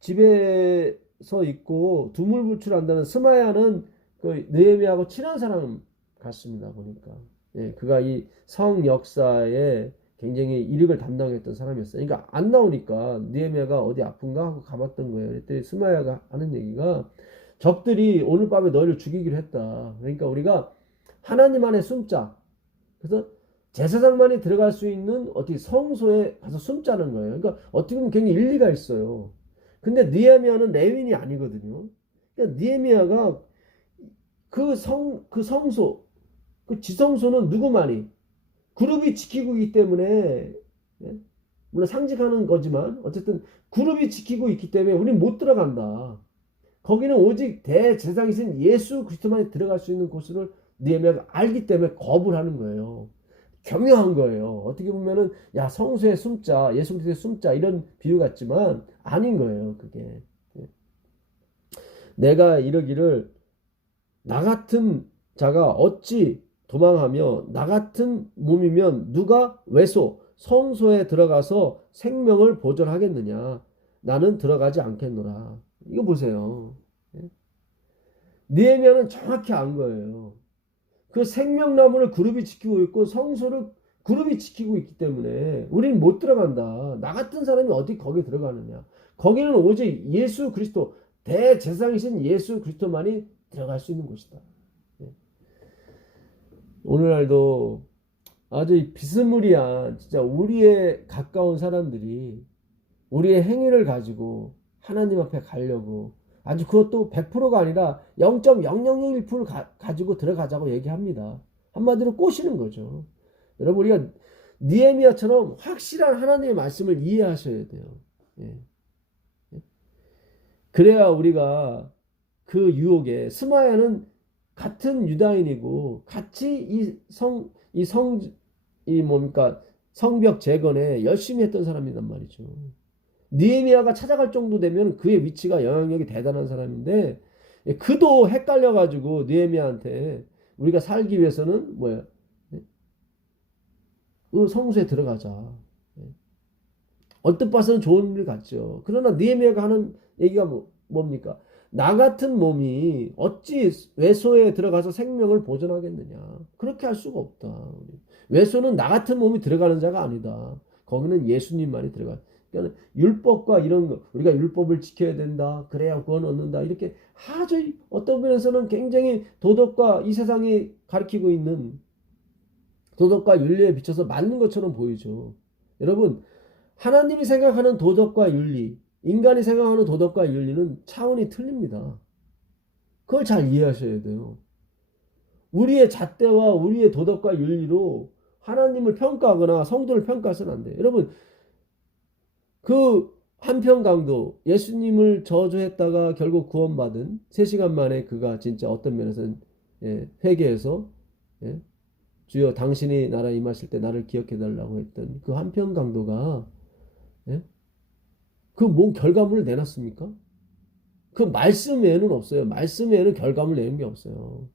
집에서 있고 두물불출한다는 스마야는 그 느헤미야하고 친한 사람 같습니다. 보니까 그가 이 성 역사에 굉장히 이력을 담당했던 사람이었어요. 그러니까 안 나오니까 느헤미야가 어디 아픈가 하고 가봤던 거예요. 그랬더니 스마야가 하는 얘기가 적들이 오늘 밤에 너희를 죽이기로 했다. 그러니까 우리가 하나님 안에 숨자. 그래서 제사장만이 들어갈 수 있는 어떻게 성소에 가서 숨자는 거예요. 그러니까 어떻게 보면 굉장히 일리가 있어요. 근데 느헤미야는 레위인이 아니거든요. 그러니까 느헤미야가 그 성소, 그 지성소는 누구만이 그룹이 지키고 있기 때문에 물론 상징하는 거지만 어쨌든 그룹이 지키고 있기 때문에 우리는 못 들어간다. 거기는 오직 대제사장이신 예수 그리스도만이 들어갈 수 있는 곳을 느헤미야가 알기 때문에 거부를 하는 거예요. 교묘한 거예요. 어떻게 보면은 야 성소에 숨자 예수 그리스도에 숨자 이런 비유 같지만 아닌 거예요. 그게 내가 이르기를 나 같은 자가 어찌 도망하며 나 같은 몸이면 누가 외소 성소에 들어가서 생명을 보존하겠느냐. 나는 들어가지 않겠노라. 이거 보세요. 느헤미야는 정확히 안 거예요. 그 생명나무를 그룹이 지키고 있고 성소를 그룹이 지키고 있기 때문에 우리는 못 들어간다. 나 같은 사람이 어디 거기 들어가느냐. 거기는 오직 예수 그리스도 대제사장이신 예수 그리스도만이 들어갈 수 있는 곳이다. 오늘날도 아주 비스무리한 진짜 우리의 가까운 사람들이 우리의 행위를 가지고 하나님 앞에 가려고 아주 그것도 100%가 아니라 0.0001%를 가지고 들어가자고 얘기합니다. 한마디로 꼬시는 거죠. 여러분 우리가 느헤미야처럼 확실한 하나님의 말씀을 이해하셔야 돼요. 그래야 우리가 그 유혹에 스마야는 같은 유다인이고 같이 뭡니까 성벽 재건에 열심히 했던 사람이란 말이죠. 느헤미야가 찾아갈 정도 되면 그의 위치가 영향력이 대단한 사람인데 그도 헷갈려가지고 느헤미야한테 우리가 살기 위해서는 뭐야? 그 성소에 들어가자. 언뜻 봐서는 좋은 일 같죠. 그러나 느헤미야가 하는 얘기가 뭡니까? 나 같은 몸이 어찌 외소에 들어가서 생명을 보존하겠느냐. 그렇게 할 수가 없다. 외소는 나 같은 몸이 들어가는 자가 아니다. 거기는 예수님만이 들어가. 그러니까 율법과 이런 거 우리가 율법을 지켜야 된다. 그래야 구원 얻는다. 이렇게 아주 어떤 면에서는 굉장히 도덕과 이 세상이 가리키고 있는 도덕과 윤리에 비춰서 맞는 것처럼 보이죠. 여러분 하나님이 생각하는 도덕과 윤리 인간이 생각하는 도덕과 윤리는 차원이 틀립니다. 그걸 잘 이해하셔야 돼요. 우리의 잣대와 우리의 도덕과 윤리로 하나님을 평가하거나 성도를 평가해서는 안 돼요. 여러분 그 한평강도 예수님을 저주했다가 결국 구원받은 3시간 만에 그가 진짜 어떤 면에서는 회개해서 주여 당신이 나라 임하실 때 나를 기억해달라고 했던 그 한평강도가 그 뭔 결과물을 내놨습니까? 그 말씀 외에는 없어요. 말씀 외에는 결과물 내는 게 없어요.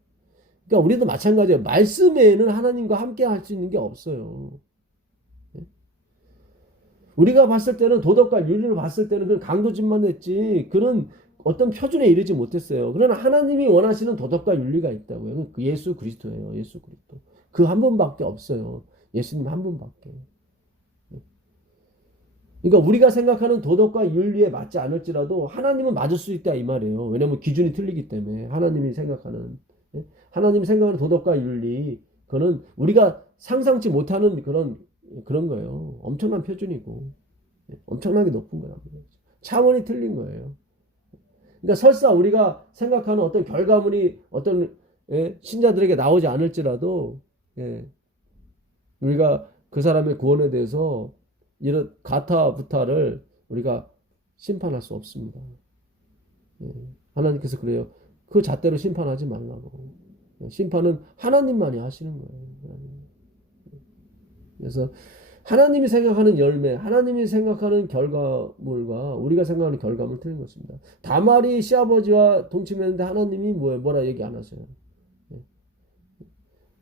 그러니까 우리도 마찬가지예요. 말씀 외에는 하나님과 함께 할 수 있는 게 없어요. 우리가 봤을 때는 도덕과 윤리를 봤을 때는 그 강도짓만 했지 그런 어떤 표준에 이르지 못했어요. 그러나 하나님이 원하시는 도덕과 윤리가 있다고요. 그 예수 그리스도예요. 예수 그리스도. 그 한 번밖에 없어요. 예수님 한 분밖에. 그러니까 우리가 생각하는 도덕과 윤리에 맞지 않을지라도 하나님은 맞을 수 있다 이 말이에요. 왜냐하면 기준이 틀리기 때문에 하나님이 생각하는 하나님이 생각하는 도덕과 윤리 그거는 우리가 상상치 못하는 그런 거예요. 엄청난 표준이고 엄청나게 높은 거란 말이죠. 차원이 틀린 거예요. 그러니까 설사 우리가 생각하는 어떤 결과물이 어떤 신자들에게 나오지 않을지라도 우리가 그 사람의 구원에 대해서 이런 가타부타를 우리가 심판할 수 없습니다. 하나님께서 그래요. 그 잣대로 심판하지 말라고. 심판은 하나님만이 하시는 거예요. 그래서 하나님이 생각하는 열매, 하나님이 생각하는 결과물과 우리가 생각하는 결과물 틀린 것입니다. 다말이 시아버지와 동침했는데 하나님이 뭐라 얘기 안 하세요.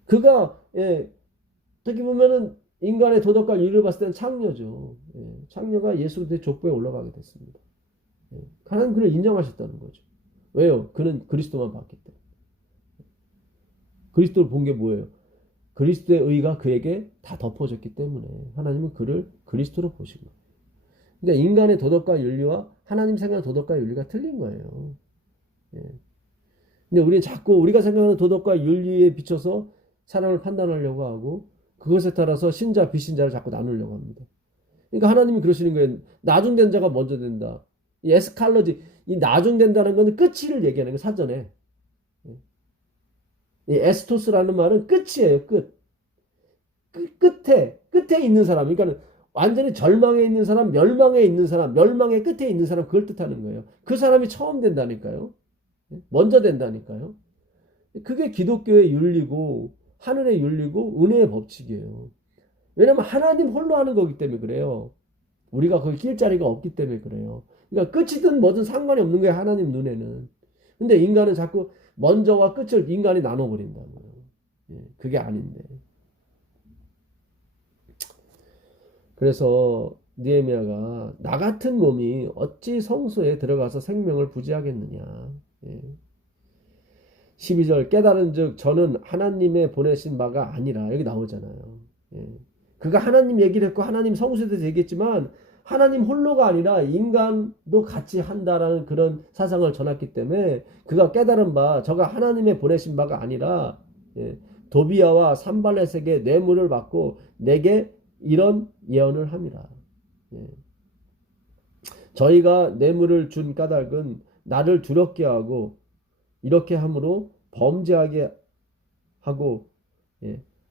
그가 어떻게 보면은 인간의 도덕과 윤리를 봤을 때는 창녀죠. 창녀가 예수 그리스도의 족보에 올라가게 됐습니다. 하나님 그를 인정하셨다는 거죠. 왜요? 그는 그리스도만 봤기 때문에. 그리스도를 본 게 뭐예요? 그리스도의 의가 그에게 다 덮어졌기 때문에 하나님은 그를 그리스도로 보신 거예요. 그러니까 인간의 도덕과 윤리와 하나님 생각하는 도덕과 윤리가 틀린 거예요. 근데 우리는 자꾸 우리가 생각하는 도덕과 윤리에 비춰서 사람을 판단하려고 하고 그것에 따라서 신자 비신자를 자꾸 나누려고 합니다. 그러니까 하나님이 그러시는 거예요. 나중된 자가 먼저 된다. 이 에스칼러지, 이 나중된다는 건 끝을 얘기하는 거예요. 사전에. 이 에스토스라는 말은 끝이에요. 끝에 있는 사람. 그러니까 완전히 절망에 있는 사람, 멸망에 있는 사람, 멸망의 끝에 있는 사람 그걸 뜻하는 거예요. 그 사람이 처음 된다니까요. 먼저 된다니까요. 그게 기독교의 윤리고 하늘의 윤리고 은혜의 법칙이에요. 왜냐하면 하나님 홀로 하는 거기 때문에 그래요. 우리가 거기 낄 자리가 없기 때문에 그래요. 그러니까 끝이든 뭐든 상관이 없는 거예요. 하나님 눈에는. 근데 인간은 자꾸 먼저와 끝을 인간이 나눠버린다는 거예요. 그게 아닌데. 그래서 느헤미야가 나 같은 몸이 어찌 성소에 들어가서 생명을 부지하겠느냐. 12절 깨달은 즉 저는 하나님의 보내신 바가 아니라 여기 나오잖아요. 그가 하나님 얘기를 했고 하나님 성소에 대해서 얘기했지만 하나님 홀로가 아니라 인간도 같이 한다라는 그런 사상을 전했기 때문에 그가 깨달은 바 저가 하나님의 보내신 바가 아니라 도비야와 산발렛에게 뇌물을 받고 내게 이런 예언을 함이라. 저희가 뇌물을 준 까닭은 나를 두렵게 하고 이렇게 함으로 범죄하게 하고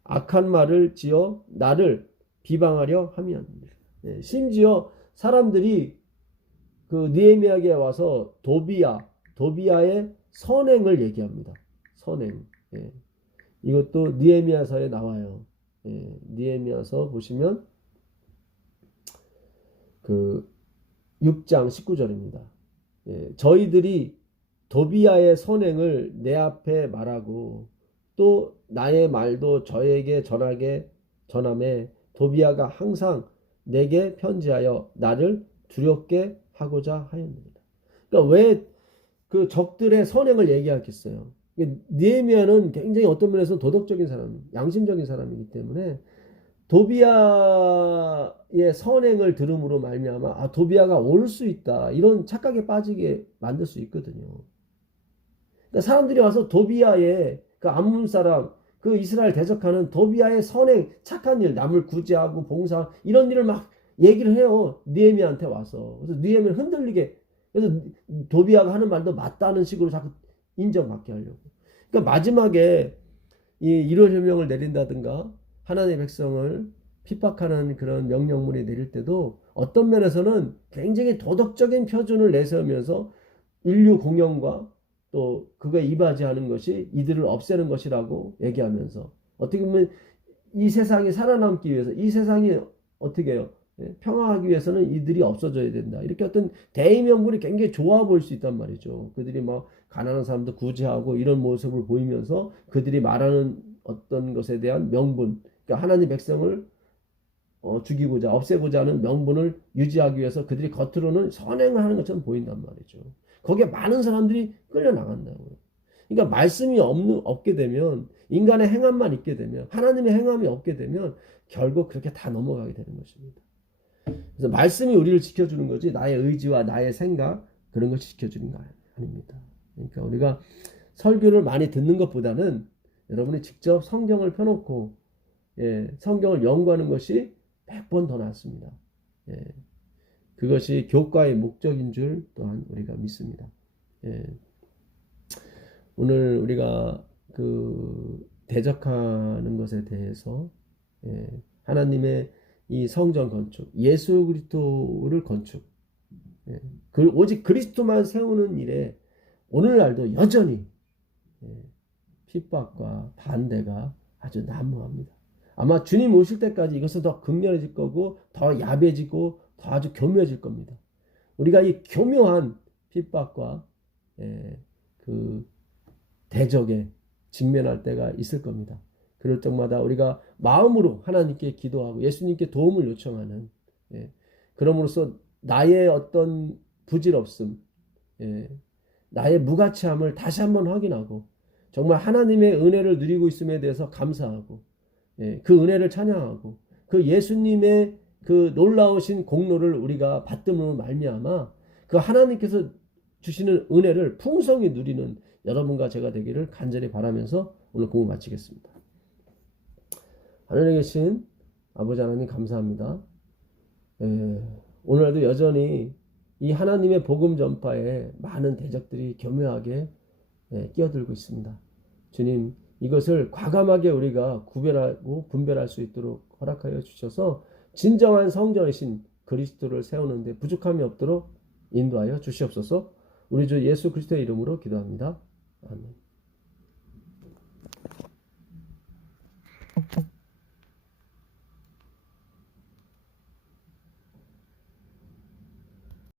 악한 말을 지어 나를 비방하려 함이었습니다. 심지어 사람들이 그 느헤미야에게 와서 도비야의 선행을 얘기합니다. 선행. 이것도 느헤미야서에 나와요. 느헤미야서 보시면 그 6장 19절입니다. 저희들이 도비야의 선행을 내 앞에 말하고 또 나의 말도 저에게 전함에 도비야가 항상 내게 편지하여 나를 두렵게 하고자 하였습니다. 그러니까 왜 그 적들의 선행을 얘기하겠어요? 느헤미야는 굉장히 어떤 면에서 도덕적인 사람, 양심적인 사람이기 때문에 도비야의 선행을 들음으로 말미암아 도비야가 올 수 있다 이런 착각에 빠지게 만들 수 있거든요. 그러니까 사람들이 와서 도비야의 그 암몬 사람 그 이스라엘 대적하는 도비야의 선행 착한 일 남을 구제하고 봉사 이런 일을 막 얘기를 해요. 느헤미야한테 와서. 그래서 느헤미야는 흔들리게 그래서 도비야가 하는 말도 맞다는 식으로 자꾸 인정받게 하려고. 그러니까 마지막에 이 1월 혁명을 내린다든가 하나님의 백성을 핍박하는 그런 명령문이 내릴 때도 어떤 면에서는 굉장히 도덕적인 표준을 내세우면서 인류 공영과 또 그거에 이바지하는 것이 이들을 없애는 것이라고 얘기하면서 어떻게 보면 이 세상이 살아남기 위해서 이 세상이 어떻게 해요? 평화하기 위해서는 이들이 없어져야 된다. 이렇게 어떤 대의명분이 굉장히 좋아 보일 수 있단 말이죠. 그들이 막 가난한 사람도 구제하고 이런 모습을 보이면서 그들이 말하는 어떤 것에 대한 명분, 그러니까 하나님 백성을 죽이고자 없애고자 하는 명분을 유지하기 위해서 그들이 겉으로는 선행을 하는 것처럼 보인단 말이죠. 거기에 많은 사람들이 끌려나간다고요. 그러니까 말씀이 없게 되면, 인간의 행함만 있게 되면, 하나님의 행함이 없게 되면 결국 그렇게 다 넘어가게 되는 것입니다. 그래서 말씀이 우리를 지켜주는 거지 나의 의지와 나의 생각 그런 것이 지켜주는 거 아닙니다. 그러니까 우리가 설교를 많이 듣는 것보다는 여러분이 직접 성경을 펴놓고 성경을 연구하는 것이 100번 더 낫습니다. 그것이 교과의 목적인 줄 또한 우리가 믿습니다. 오늘 우리가 그 대적하는 것에 대해서 하나님의 이 성전 건축, 예수 그리스도를 건축, 오직 그리스도만 세우는 일에 오늘날도 여전히 핍박과 반대가 아주 난무합니다. 아마 주님 오실 때까지 이것은 더 극렬해질 거고 더 야해지고 더 아주 교묘해질 겁니다. 우리가 이 교묘한 핍박과 그 대적에 직면할 때가 있을 겁니다. 그럴 때마다 우리가 마음으로 하나님께 기도하고 예수님께 도움을 요청하는 그럼으로써 나의 어떤 부질없음, 나의 무가치함을 다시 한번 확인하고 정말 하나님의 은혜를 누리고 있음에 대해서 감사하고 그 은혜를 찬양하고 그 예수님의 그 놀라우신 공로를 우리가 받음으로 말미암아 그 하나님께서 주시는 은혜를 풍성히 누리는 여러분과 제가 되기를 간절히 바라면서 오늘 공부 마치겠습니다. 하늘에 계신 아버지 하나님 감사합니다. 오늘도 여전히 이 하나님의 복음 전파에 많은 대적들이 교묘하게 끼어들고 있습니다. 주님, 이것을 과감하게 우리가 구별하고 분별할 수 있도록 허락하여 주셔서 진정한 성전이신 그리스도를 세우는데 부족함이 없도록 인도하여 주시옵소서. 우리 주 예수 그리스도의 이름으로 기도합니다. 아멘.